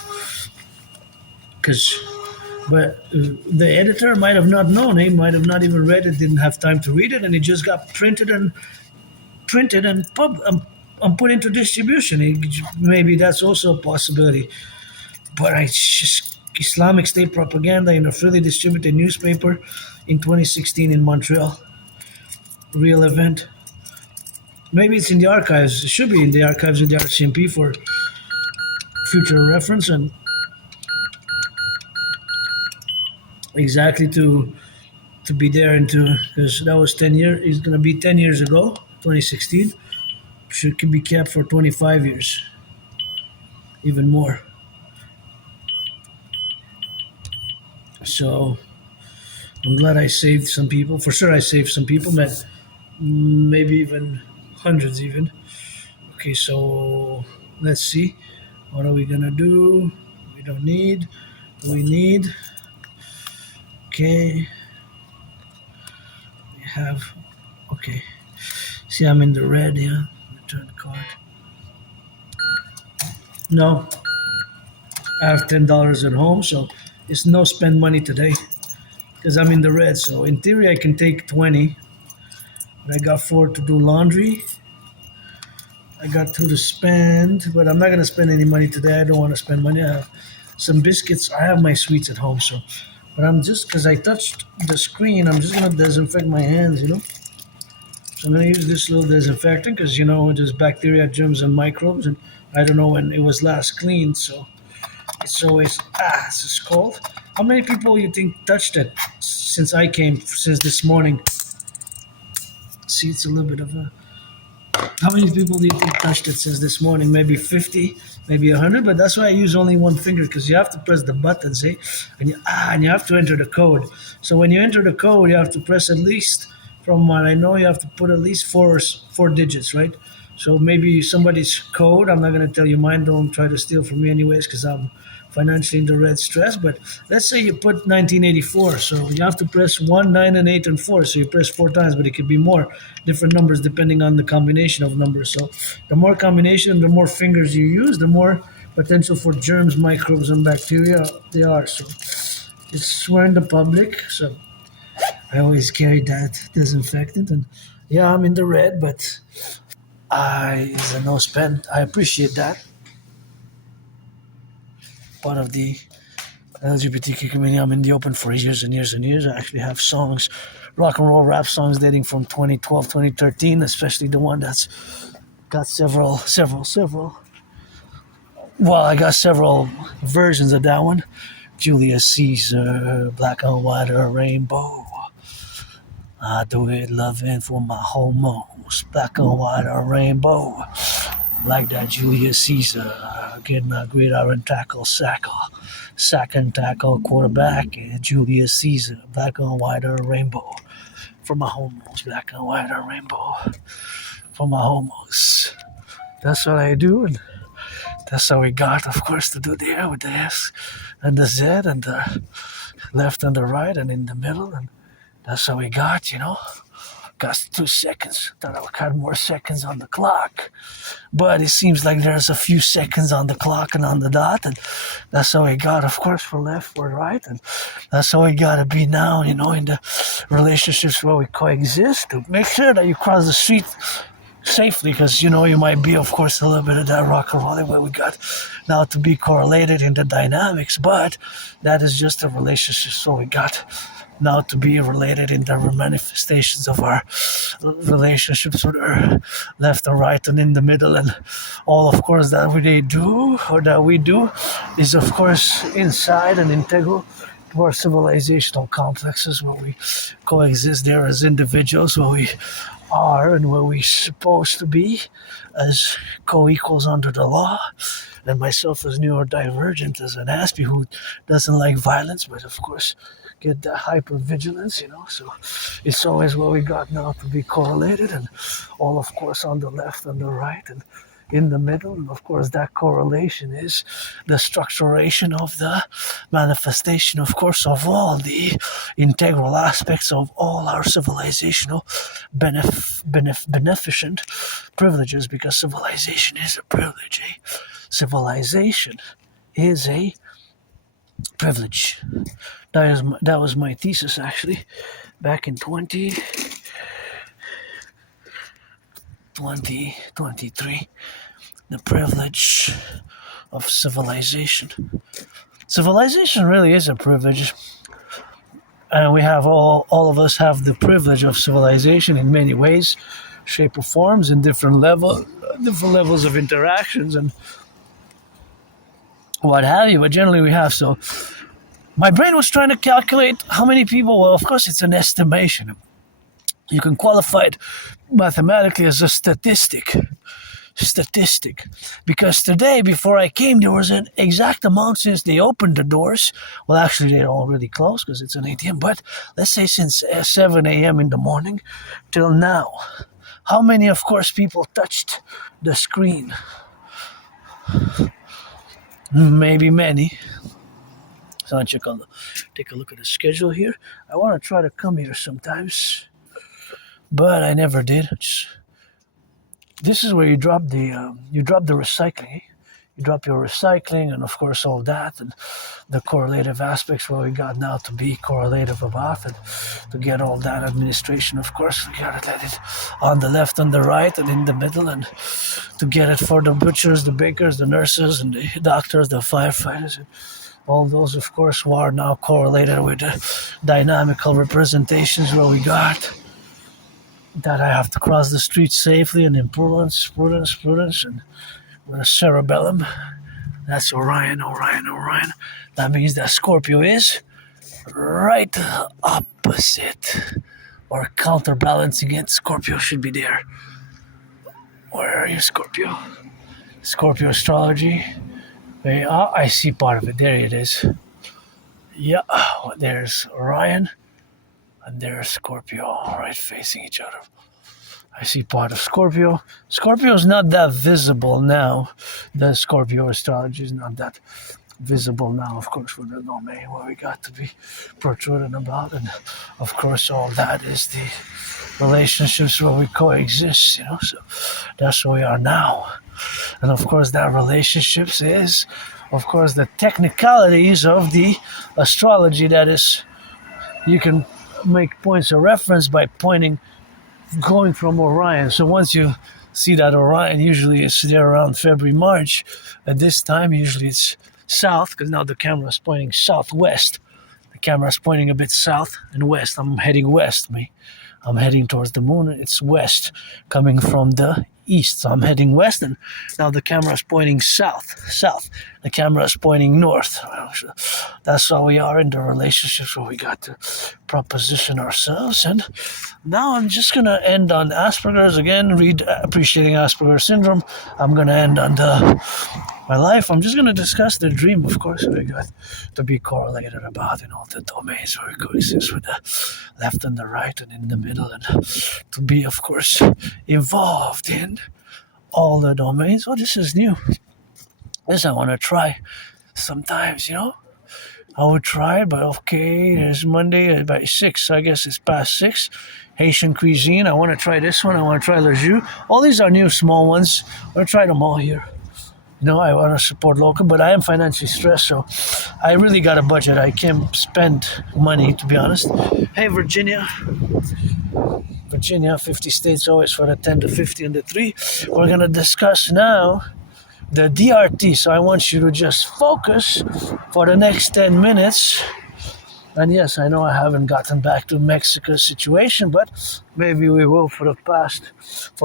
But the editor might have not known. He might have not even read it, didn't have time to read it, and it just got printed and put into distribution. Maybe that's also a possibility. But Islamic State propaganda in a freely distributed newspaper in 2016 in Montreal. Real event. Maybe it's in the archives. It should be in the archives of the RCMP for future reference and exactly to be there into, because that was 10 years. It's going to be 10 years ago, 2016. Could be kept for 25 years, even more. So I'm glad I saved some people. For sure, I saved some people, maybe even hundreds even. Okay, so let's see. What are we gonna do? We don't need. We need. Okay. We have. Okay. See, I'm in the red here. Return card. No. I have $10 at home, so it's no spend money today because I'm in the red. So in theory, I can take 20. But I got 4 to do laundry. I got 2 to spend, but I'm not gonna spend any money today. I don't want to spend money. I have some biscuits. I have my sweets at home, so. But I'm just, because I touched the screen, I'm just gonna disinfect my hands, So I'm gonna use this little disinfectant because there's bacteria, germs, and microbes, and I don't know when it was last cleaned, so it's always it's just cold. How many people you think touched it since this morning? See, it's a little bit of a. How many people do you think touched it since this morning? Maybe 50, maybe 100, but that's why I use only one finger because you have to press the buttons, and you have to enter the code. So when you enter the code, you have to press at least, from what I know, you have to put at least four digits, right? So maybe somebody's code, I'm not going to tell you mine, don't try to steal from me anyways because I'm financially in the red stress, but let's say you put 1984, so you have to press 1, 9, and 8, and 4, so you press 4 times, but it could be more different numbers depending on the combination of numbers. So the more combination, the more fingers you use, the more potential for germs, microbes, and bacteria they are. So we're in the public, so I always carry that disinfectant, and yeah, I'm in the red, but it's a no spend. I appreciate that. Part of the LGBTQ community. I'm in the open for years and years and years. I actually have songs, rock and roll rap songs dating from 2012, 2013, especially the one that's got several. Well, I got several versions of that one. Julius Caesar, Black and White or Rainbow. I do it loving for my homos, Black and White or Rainbow. Like that Julius Caesar, getting a great iron tackle, sack and tackle, quarterback, and Julius Caesar, Black and White or Rainbow. For my homos, Black and White or Rainbow. For my homos. That's what I do, and That's how we got, of course, to do there with the S and the Z and the left and the right and in the middle. And that's how we got, Got 2 seconds. Thought I had more seconds on the clock. But it seems like there's a few seconds on the clock and on the dot. And that's how we got, of course, for left, for right. And that's how we got to be now, in the relationships where we coexist. To make sure that you cross the street safely, because you might be, of course, a little bit of that rock and roll where we got now to be correlated in the dynamics, but that is just a relationship, so we got now to be related in the manifestations of our relationships with our left and right and in the middle, and all, of course, that we do is, of course, inside and integral to our civilizational complexes where we coexist there as individuals, where we are and where we're supposed to be as co-equals under the law, and myself as neurodivergent as an Aspie who doesn't like violence, but of course get that hyper-vigilance, so it's always where we got now to be correlated, and all, of course, on the left and the right and in the middle. And of course that correlation is the structuration of the manifestation, of course, of all the integral aspects of all our civilizational beneficent privileges, because civilization is a privilege. Civilization is a privilege. That was my thesis, actually, back in 2023. The privilege of civilization. Civilization really is a privilege, and we have all of us have the privilege of civilization in many ways, shape or forms, in different levels of interactions and what have you. But generally, we have. So, my brain was trying to calculate how many people. Well, of course, it's an estimation. You can qualify it mathematically as a statistic, because today, before I came, there was an exact amount since they opened the doors. Well, actually, they're already closed because it's an ATM, but let's say since 7 a.m. in the morning till now, how many, of course, people touched the screen? Maybe many. So I'll take a look at the schedule here. I want to try to come here sometimes, but I never did. This is where you drop the recycling. You drop your recycling, and of course all that, and the correlative aspects where we got now to be correlative about, and to get all that administration, of course, we gotta let it on the left and the right and in the middle, and to get it for the butchers, the bakers, the nurses, and the doctors, the firefighters, and all those, of course, who are now correlated with the dynamical representations where we got that I have to cross the street safely and in prudence, and with a cerebellum. That's Orion. That means that Scorpio is right opposite or counterbalancing it. Scorpio should be there. Where are you, Scorpio? Scorpio astrology. I see part of it. There it is. Yeah, there's Orion and there's Scorpio, right facing each other. I see part of Scorpio. Scorpio is not that visible now. The Scorpio astrology is not that visible now, of course, for the domain where we got to be protruding about. And of course, all that is the relationships where we coexist, So that's where we are now. And of course, that relationships is, of course, the technicalities of the astrology. That is, you can make points of reference by going from Orion. So once you see that Orion, usually it's there around February, March. At this time, usually it's south, because now the camera is pointing southwest. The camera is pointing a bit south and west. I'm heading west. I'm heading towards the moon. It's west, coming from the east. So I'm heading west, and now the camera is pointing south. The camera is pointing north. That's how we are in the relationships where we got to proposition ourselves. And now I'm just going to end on Asperger's again. Read Appreciating Asperger's Syndrome. I'm going to end on my life. I'm just going to discuss the dream, of course, we got to be correlated about in all the domains where we coexist with the left and the right and in the middle, and to be, of course, involved in all the domains. Oh, this is new. This I want to try sometimes, I would try it, but okay, it's Monday by 6, so I guess it's past 6. Haitian cuisine, I want to try this one, I want to try le jus. All these are new small ones. I want to try them all here. I want to support local, but I am financially stressed, so I really got a budget. I can't spend money, to be honest. Hey, Virginia, 50 states always for the 10 to 50 and the 3. We're going to discuss now the DRT. So I want you to just focus for the next 10 minutes. And yes, I know I haven't gotten back to Mexico's situation, but maybe we will for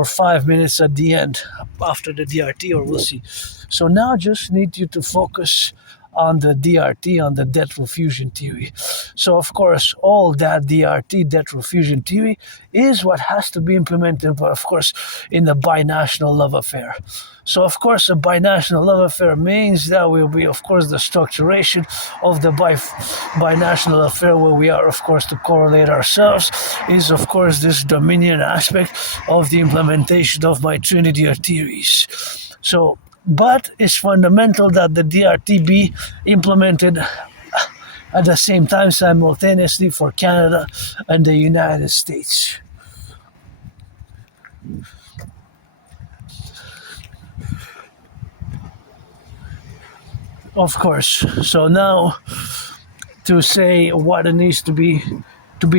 5 minutes at the end after the DRT, or we'll see. So now just need you to focus on the DRT, on the debt refusion theory. So of course, all that DRT, debt refusion theory, is what has to be implemented, but of course, in the binational love affair. So of course, a binational love affair means that will be, of course, the structuration of the binational affair, where we are, of course, to correlate ourselves, is of course this dominion aspect of the implementation of my trinity of theories. So, but it's fundamental that the DRT be implemented at the same time simultaneously for Canada and the United States. Of course. So now to say what it needs to be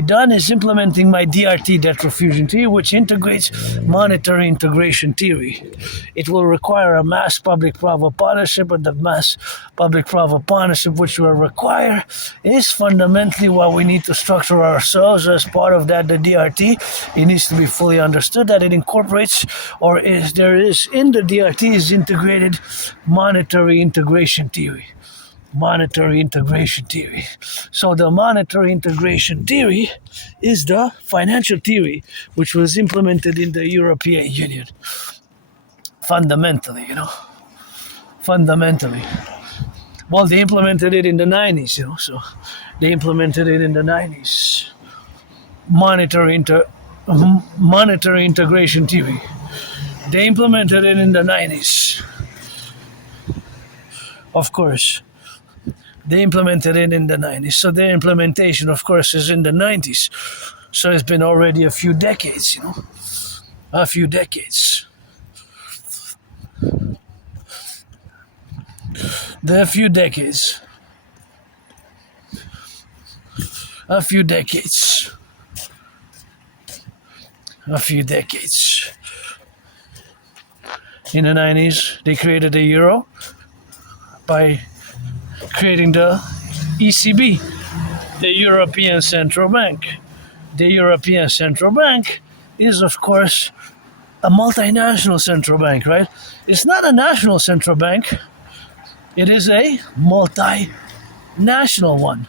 done is implementing my DRT, debt refusion theory, which integrates monetary integration theory. It will require a mass public-private partnership, and the mass public-private partnership which will require is fundamentally what we need to structure ourselves as part of that, the DRT. It needs to be fully understood that it incorporates, or there is in the DRT is integrated monetary integration theory. Monetary integration theory. So the monetary integration theory is the financial theory which was implemented in the European Union. Fundamentally. Fundamentally. Well, they implemented it in the 90s, so they implemented it in the 90s. Monetary integration theory. They implemented it in the 90s. Of course. They implemented it in the 90s. So their implementation, of course, is in the 90s. So it's been already a few decades, A few decades. A few decades. A few decades. A few decades. In the 90s, they created the euro by creating the ECB, the European Central Bank. The European Central Bank is, of course, a multinational central bank, right? It's not a national central bank. It is a multinational one.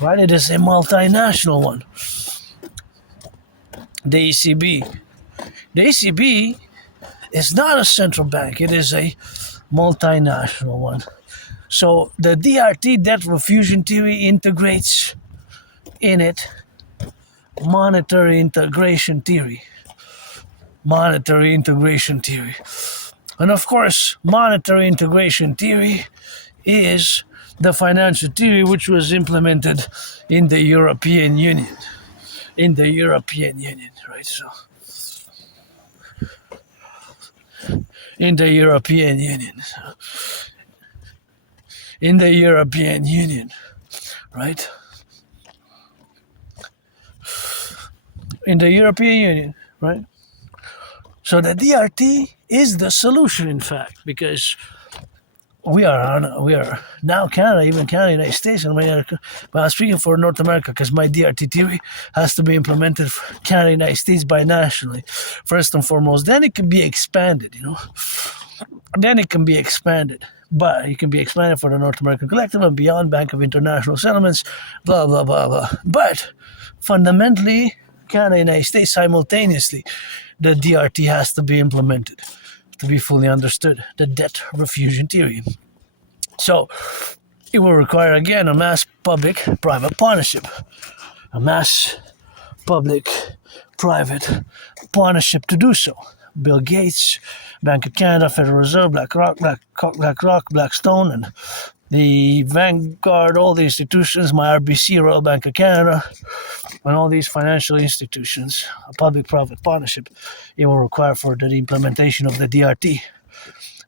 Right? It is a multinational one. The ECB. The ECB is not a central bank. It is a multinational one. So the DRT, debt refusion theory, integrates in it monetary integration theory. Monetary integration theory. And of course, monetary integration theory is the financial theory which was implemented in the European Union. In the European Union, right? So in the European Union. In the European Union, right? In the European Union, right? So the DRT is the solution, in fact, because we are now Canada, even Canada, United States, and America. But I'm speaking for North America because my DRT theory has to be implemented for Canada, United States binationally, first and foremost. Then it can be expanded, Then it can be expanded. But it can be expanded for the North American Collective and beyond, Bank of International Settlements, blah, blah, blah, blah. But fundamentally, Canada, United States, simultaneously, the DRT has to be implemented to be fully understood, the debt refusion theory. So it will require, again, a mass public-private partnership. A mass public-private partnership to do so. Bill Gates, Bank of Canada, Federal Reserve, BlackRock, Blackstone, and the Vanguard, all the institutions, my RBC, Royal Bank of Canada, and all these financial institutions, a public-private partnership, it will require for the implementation of the DRT.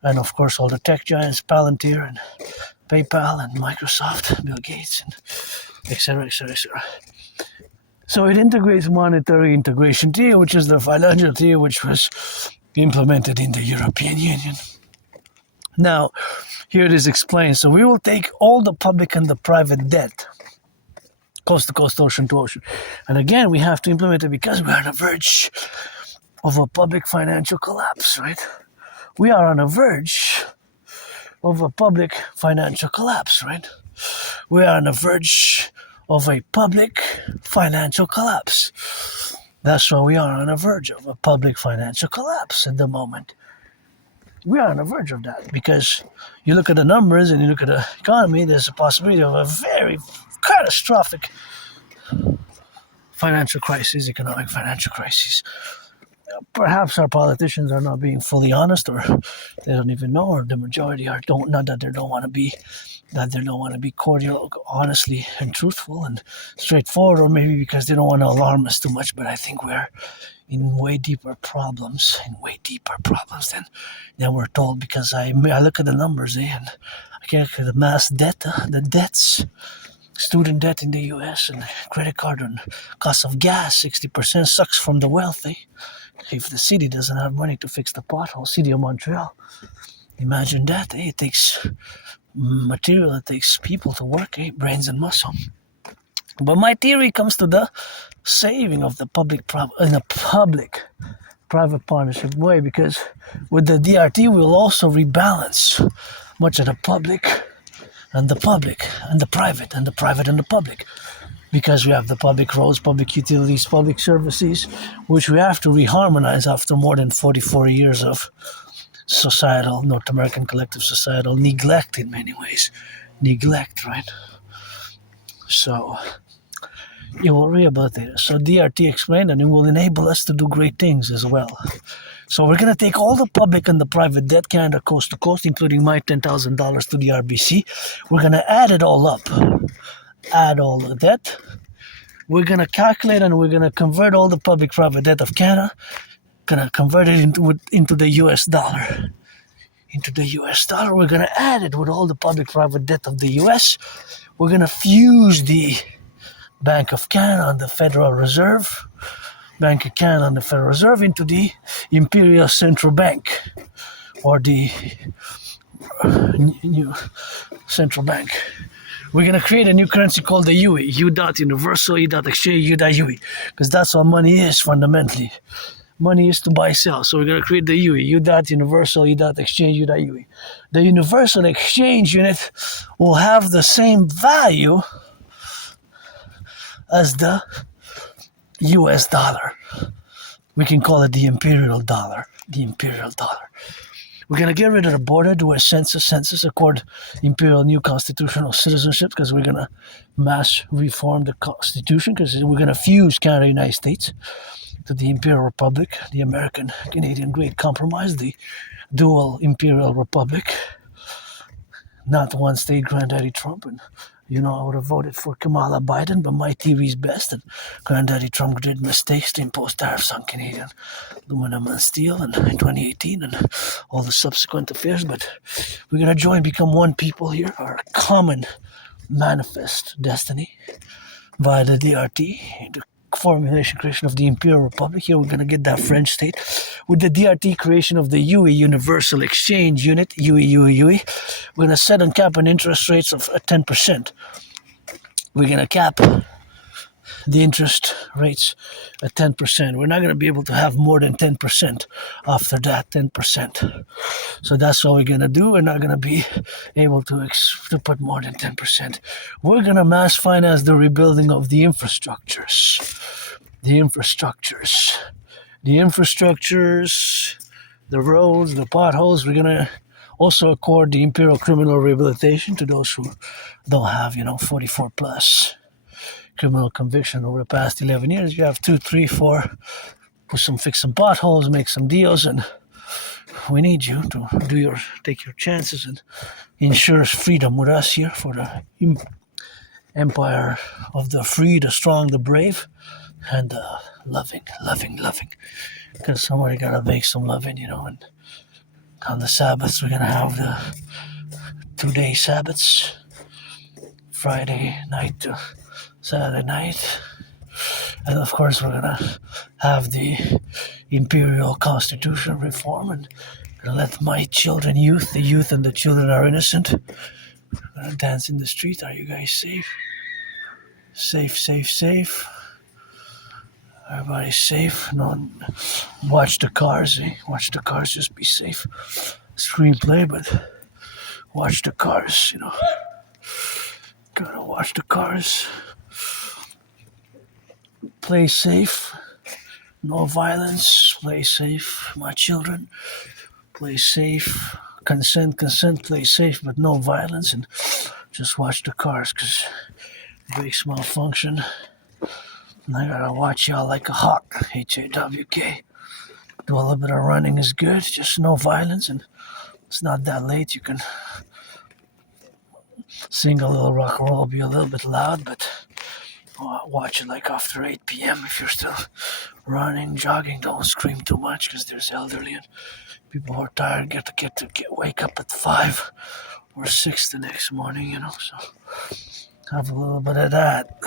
And of course, all the tech giants, Palantir and PayPal and Microsoft, Bill Gates, and etc., etc., etc. So it integrates monetary integration tier, which is the financial tier which was implemented in the European Union. Now, here it is explained. So we will take all the public and the private debt, coast to coast, ocean to ocean. And again, we have to implement it because we are on the verge of a public financial collapse, right? We are on the verge of a public financial collapse, right? We are on the verge of a public financial collapse. That's why we are on the verge of a public financial collapse at the moment. We are on the verge of that because you look at the numbers and you look at the economy, there's a possibility of a very catastrophic financial crisis, economic financial crisis. Perhaps our politicians are not being fully honest, or they don't even know, or the majority are not that they don't want to be cordial, honestly, and truthful and straightforward, or maybe because they don't want to alarm us too much. But I think we're in way deeper problems than we're told, because I look at the numbers, and I look at the mass debt, the debts, student debt in the U.S. and credit card and cost of gas, 60% sucks from the wealthy. If the city doesn't have money to fix the pothole, city of Montreal, imagine that. It takes material, it takes people to work, brains and muscle. But my theory comes to the saving of the in a public-private partnership way, because with the DRT we'll also rebalance much of the public and the private and the private and the public, because we have the public roads, public utilities, public services, which we have to reharmonize after more than 44 years of societal, North American collective societal neglect in many ways. Neglect, right? So it will rehabilitate us. So DRT explained, and it will enable us to do great things as well. So we're going to take all the public and the private debt, Canada coast to coast, including my $10,000 to the RBC. We're going to add it all up. Add all the debt. We're going to calculate and we're going to convert all the public-private debt of Canada, going to convert it into the US dollar. Into the US dollar, we're going to add it with all the public-private debt of the US. We're going to fuse the Bank of Canada and the Federal Reserve, Bank of Canada and the Federal Reserve into the Imperial Central Bank, or the new central bank. We're going to create a new currency called the UE, U.Universal, E.Exchange, U.UE, because that's what money is fundamentally. Money is to buy, sell. So we're going to create the UE, U.Universal, E.Exchange, U.UE. The Universal Exchange Unit will have the same value as the US dollar. We can call it the imperial dollar. The imperial dollar. We're going to get rid of the border, do a census, accord imperial new constitutional citizenship, because we're going to mass reform the constitution, because we're going to fuse Canada and the United States to the Imperial Republic, the American Canadian Great Compromise, the dual Imperial Republic, not one state, Granddaddy Trump. And I would have voted for Kamala Biden, but my theory is best, and Granddaddy Trump did mistakes to impose tariffs on Canadian aluminum and steel in 2018 and all the subsequent affairs. But we're going to become one people here, our common manifest destiny via the DRT, the creation of the Imperial Republic. Here we're going to get that French state. With the DRT creation of the UE, Universal Exchange Unit, UE, we're going to set and cap an interest rates of 10%. We're going to cap the interest rates at 10%. We're not going to be able to have more than 10% after that, 10%. So that's what we're going to do. We're not going to be able to put more than 10%. We're going to mass finance the rebuilding of the infrastructures. The roads, the potholes. We're going to also accord the imperial criminal rehabilitation to those who don't have, 44 plus criminal conviction over the past 11 years. You have 2, 3, 4 fix some potholes, make some deals, and we need you to take your chances and ensure freedom with us here for the empire of the free, the strong, the brave, and loving. Because somebody gotta make some loving, and on the Sabbaths we're gonna have the 2-day Sabbaths, Friday night to Saturday night. And of course, we're gonna have the Imperial Constitution reform and gonna let my children, the youth and the children are innocent. We're gonna dance in the street. Are you guys safe? Safe. Everybody's safe. No, watch the cars, Watch the cars, just be safe. Screenplay, but watch the cars, Gotta watch the cars. Play safe. No violence. Play safe, my children. Play safe. Consent, play safe, but no violence. And just watch the cars, because brakes malfunction. And I gotta watch y'all like a hawk. H-A-W-K. Do a little bit of running is good. Just no violence. And it's not that late. You can sing a little rock and roll, be a little bit loud, but watch it like after 8 p.m. If you're still running, jogging, don't scream too much, because there's elderly and people who are tired wake up at 5 or 6 the next morning, So have a little bit of that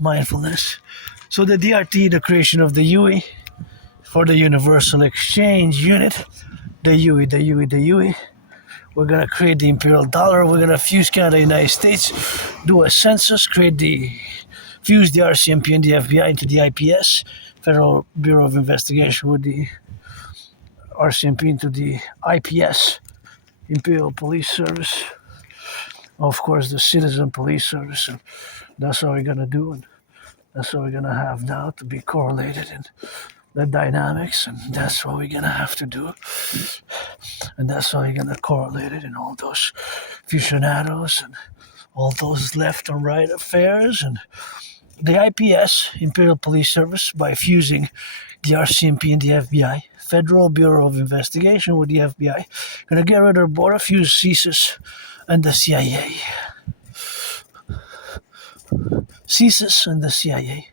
mindfulness. So the DRT, the creation of the UE for the Universal Exchange Unit, the UE. We're going to create the Imperial Dollar. We're going to fuse Canada, United States, do a census, fuse the RCMP and the FBI into the IPS, Federal Bureau of Investigation, with the RCMP into the IPS, Imperial Police Service. Of course, the Citizen Police Service. And that's what we're going to do. And that's what we're going to have now to be correlated in the dynamics. And that's what we're going to have to do. And that's how you're going to correlate it in all those fusionados and all those left and right affairs. And the IPS, Imperial Police Service, by fusing the RCMP and the FBI, Federal Bureau of Investigation with the FBI, going to get rid of border fuse CSIS and the CIA. CSIS and the CIA.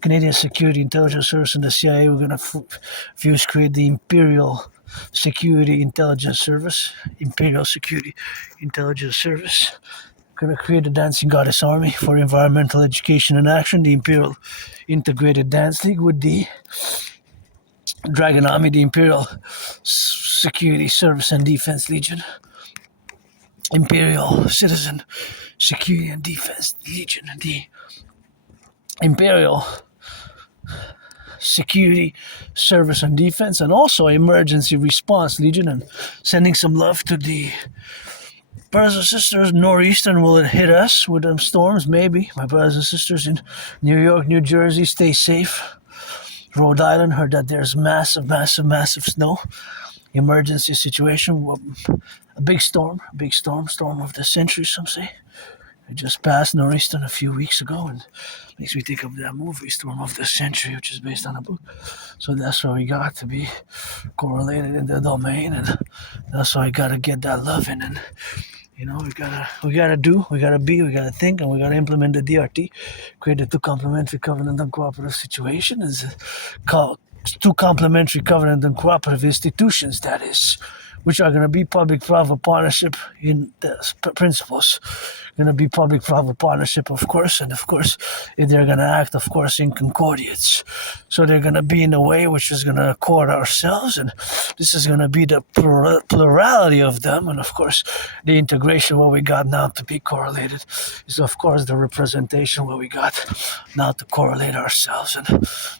Canadian Security Intelligence Service and the CIA, we're going to create the Imperial Security Intelligence Service, Imperial Security Intelligence Service. We're going to create a Dancing Goddess Army for environmental education and action, the Imperial Integrated Dance League with the Dragon Army, the Imperial Security Service and Defense Legion, Imperial Citizen Security and Defense Legion, the Imperial Security Service and Defense, and also Emergency Response Legion, and sending some love to the brothers and sisters. Northeastern, will it hit us with them storms? Maybe. My brothers and sisters in New York, New Jersey, stay safe. Rhode Island, heard that there's massive snow. Emergency situation. A big storm of the century, some say. It just passed Northeastern a few weeks ago, and makes me think of that movie, Storm of the Century, which is based on a book. So that's what we got to be correlated in the domain, and that's why I gotta get that love in. And we gotta think, and we gotta implement the DRT, create the two complementary covenant and cooperative situation, is called two complementary covenant and cooperative institutions, that is, which are going to be public-private partnership in the principles. Going to be public-private partnership, of course, and of course, they're going to act, of course, in concordiates. So they're going to be in a way which is going to accord ourselves, and this is going to be the plurality of them, and of course, the integration, what we got now to be correlated, is of course the representation, what we got now to correlate ourselves, and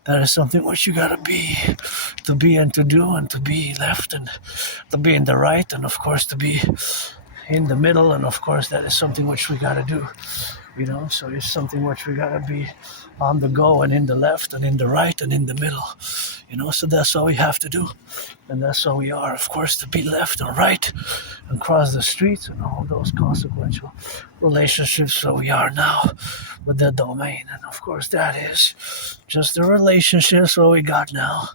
that is something which you got to be and to do, and to be left, and to be in the right, and of course to be in the middle, and of course that is something which we got to do. So it's something which we gotta be on the go and in the left and in the right and in the middle. So that's all we have to do. And that's all we are, of course, to be left or right and cross the streets and all those consequential relationships that we are now with the domain. And of course, that is just the relationships that we got now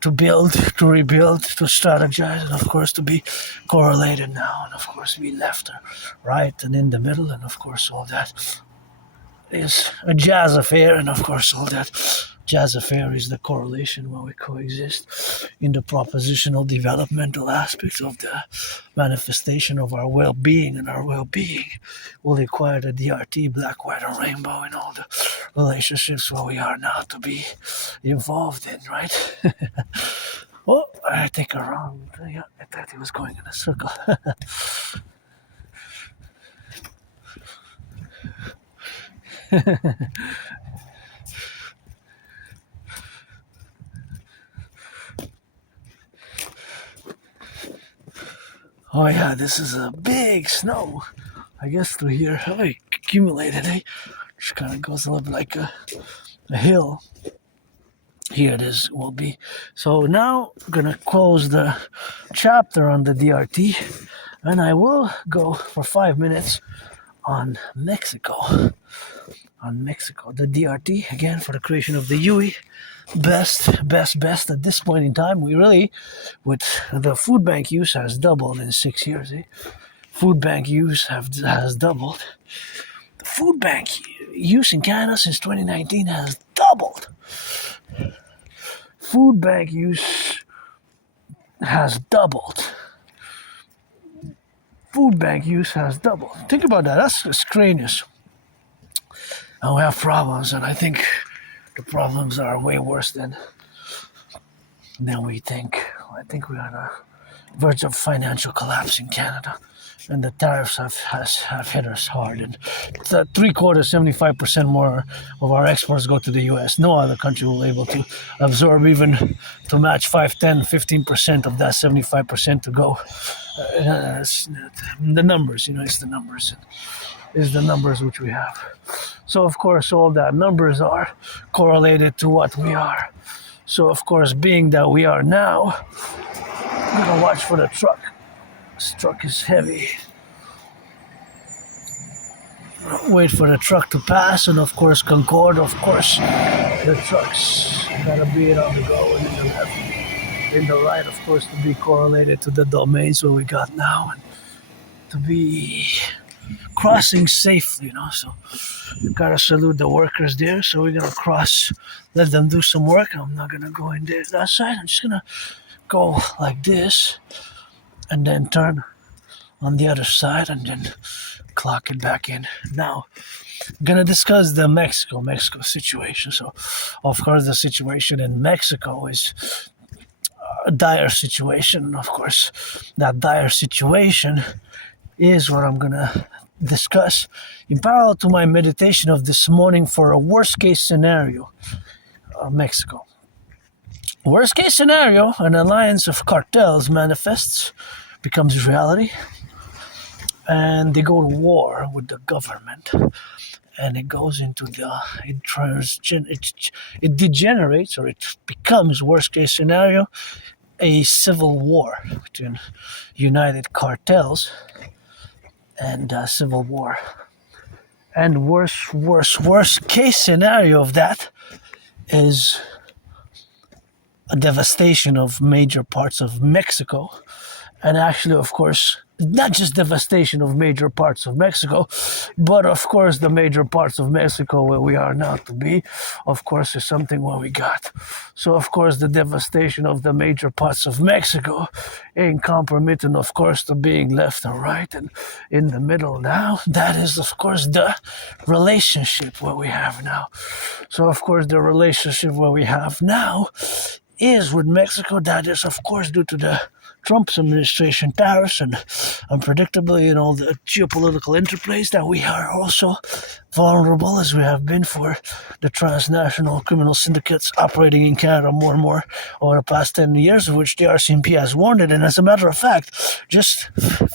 to build, to rebuild, to strategize, and of course to be correlated now, and of course be left or right and in the middle, and of course all that is a jazz affair, and of course all that jazz affair is the correlation where we coexist in the propositional developmental aspects of the manifestation of our well-being, and our well-being will require the DRT, black, white, and rainbow in all the relationships where we are now to be involved in, right? Oh, I think I'm wrong. Yeah, I thought he was going in a circle. Oh yeah, this is a big snow. I guess through here, I accumulated, Just kind of goes a little bit like a hill. Here it is, will be. So now I'm gonna close the chapter on the DRT, and I will go for 5 minutes on Mexico. The DRT, again, for the creation of the UE. Best at this point in time. We really, with the food bank use has doubled in 6 years. Food bank use has doubled. The food bank use in Canada since 2019 has doubled. Food bank use has doubled. Food bank use has doubled. Think about that. That's extraneous. And we have problems, and I think the problems are way worse than we think. I think we're on the verge of financial collapse in Canada, and the tariffs have hit us hard. And 75% more of our exports go to the U.S. No other country will be able to absorb even to match 5, 10, 15% of that 75% to go. It's the numbers, it's the numbers. Is the numbers which we have. So of course all that numbers are correlated to what we are. So of course, being that we are now, I'm gonna watch for the truck. This truck is heavy. Wait for the truck to pass, and of course Concord, of course the trucks gotta be on the go, and in the left, in the right, of course, to be correlated to the domains where we got now, and to be crossing safely, so you gotta salute the workers there. So we're gonna cross, let them do some work. I'm not gonna go in there that side. I'm just gonna go like this and then turn on the other side and then clock it back in. Now I'm gonna discuss the Mexico situation. So of course the situation in Mexico is a dire situation. Of course that dire situation is what I'm gonna discuss in parallel to my meditation of this morning for a worst case scenario of Mexico. Worst case scenario, an alliance of cartels manifests, becomes reality, and they go to war with the government, and it goes into it degenerates, or it becomes, worst case scenario, a civil war between united cartels and civil war. And worst case scenario of that is a devastation of major parts of Mexico. And actually, of course, not just devastation of major parts of Mexico, but of course the major parts of Mexico where we are now to be, of course, is something where we got. So of course the devastation of the major parts of Mexico ain't compromising, of course, to being left or right and in the middle now. That is, of course, the relationship where we have now. So of course the relationship where we have now is with Mexico. That is, of course, due to the Trump's administration tariffs and unpredictable, the geopolitical interplays, that we are also vulnerable as we have been for the transnational criminal syndicates operating in Canada more and more over the past 10 years, of which the RCMP has warned it. And as a matter of fact, just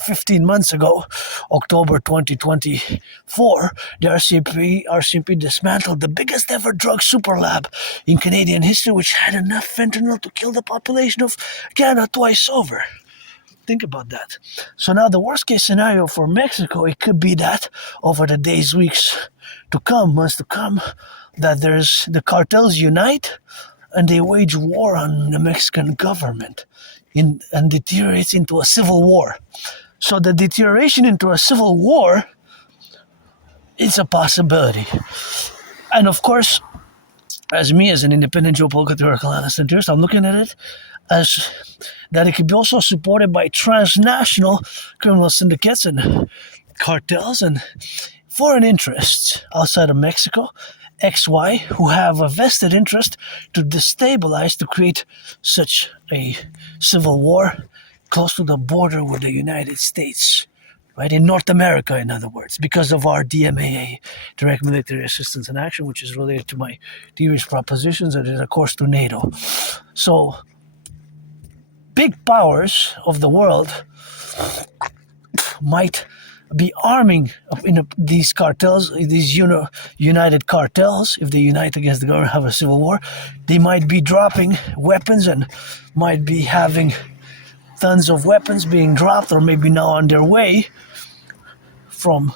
15 months ago, October 2024, the RCMP dismantled the biggest ever drug super lab in Canadian history, which had enough fentanyl to kill the population of Canada twice over. Think about that. So now the worst case scenario for Mexico, it could be that over the days, weeks to come, months to come, that the cartels unite and they wage war on the Mexican government and deteriorates into a civil war. So the deterioration into a civil war is a possibility. And of course, as an independent geopolitical theoretical analyst and theorist, I'm looking at it as that it could be also supported by transnational criminal syndicates and cartels and foreign interests outside of Mexico, XY, who have a vested interest to destabilize, to create such a civil war close to the border with the United States. Right, in North America, in other words, because of our DMAA, Direct Military Assistance and Action, which is related to my theories, propositions, and is, of course, to NATO. So, big powers of the world might be arming these cartels, these united cartels. If they unite against the government, have a civil war, they might be dropping weapons and might be having tons of weapons being dropped, or maybe now on their way from,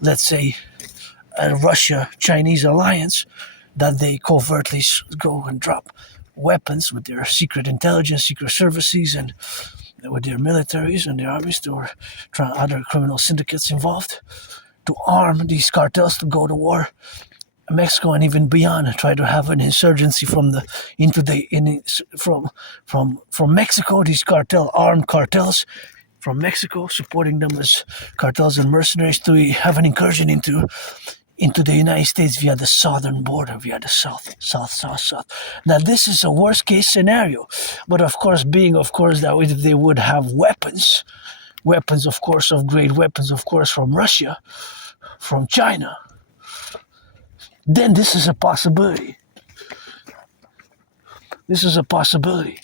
let's say, a Russia-Chinese alliance, that they covertly go and drop weapons with their secret intelligence, secret services, and with their militaries and their armies, or other criminal syndicates involved, to arm these cartels to go to war in Mexico and even beyond, and try to have an insurgency from Mexico. These armed cartels from Mexico, supporting them as cartels and mercenaries, to have an incursion into the United States via the southern border, via the south. Now, this is a worst case scenario, but of course, that if they would have weapons, of course, of great weapons, of course, from Russia, from China, then this is a possibility. This is a possibility,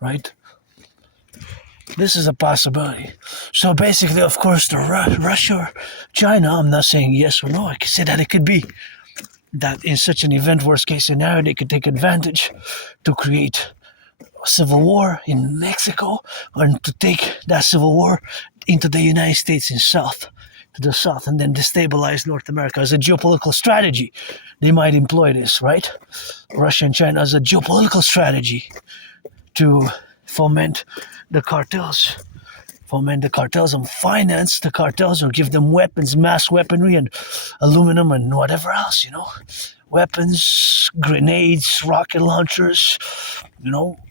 right? This is a possibility. So basically, of course, the Russia or China, I'm not saying yes or no, I can say that it could be that in such an event, worst case scenario, they could take advantage to create a civil war in Mexico, and to take that civil war into the United States to the south, and then destabilize North America as a geopolitical strategy. They might employ this, right? Russia and China as a geopolitical strategy to foment the cartels and finance the cartels, or give them weapons, mass weaponry, and aluminum and whatever else, weapons, grenades, rocket launchers,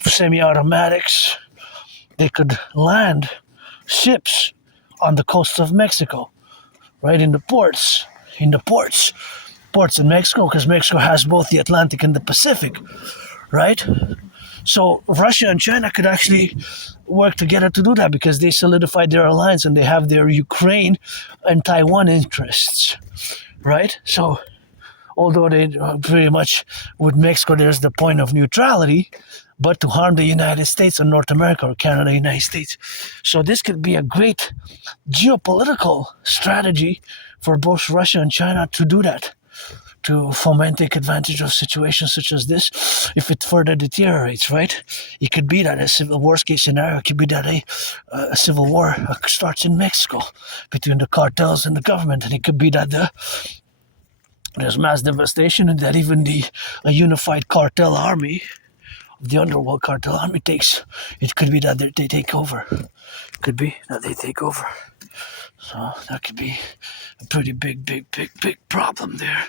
semi-automatics. They could land ships on the coast of Mexico, right, in the ports in Mexico, because Mexico has both the Atlantic and the Pacific, right? So Russia and China could actually work together to do that, because they solidified their alliance and they have their Ukraine and Taiwan interests, right? So although they pretty much, with Mexico, there's the point of neutrality, but to harm the United States or North America, or Canada, United States. So this could be a great geopolitical strategy for both Russia and China to do that, to foment, take advantage of situations such as this if it further deteriorates, right? It could be that a worst case scenario, it could be that a civil war starts in Mexico between the cartels and the government, and it could be that there's mass devastation, and that even a unified cartel army, the underworld cartel army, it could be that they take over. It could be that they take over. So that could be a pretty big problem there.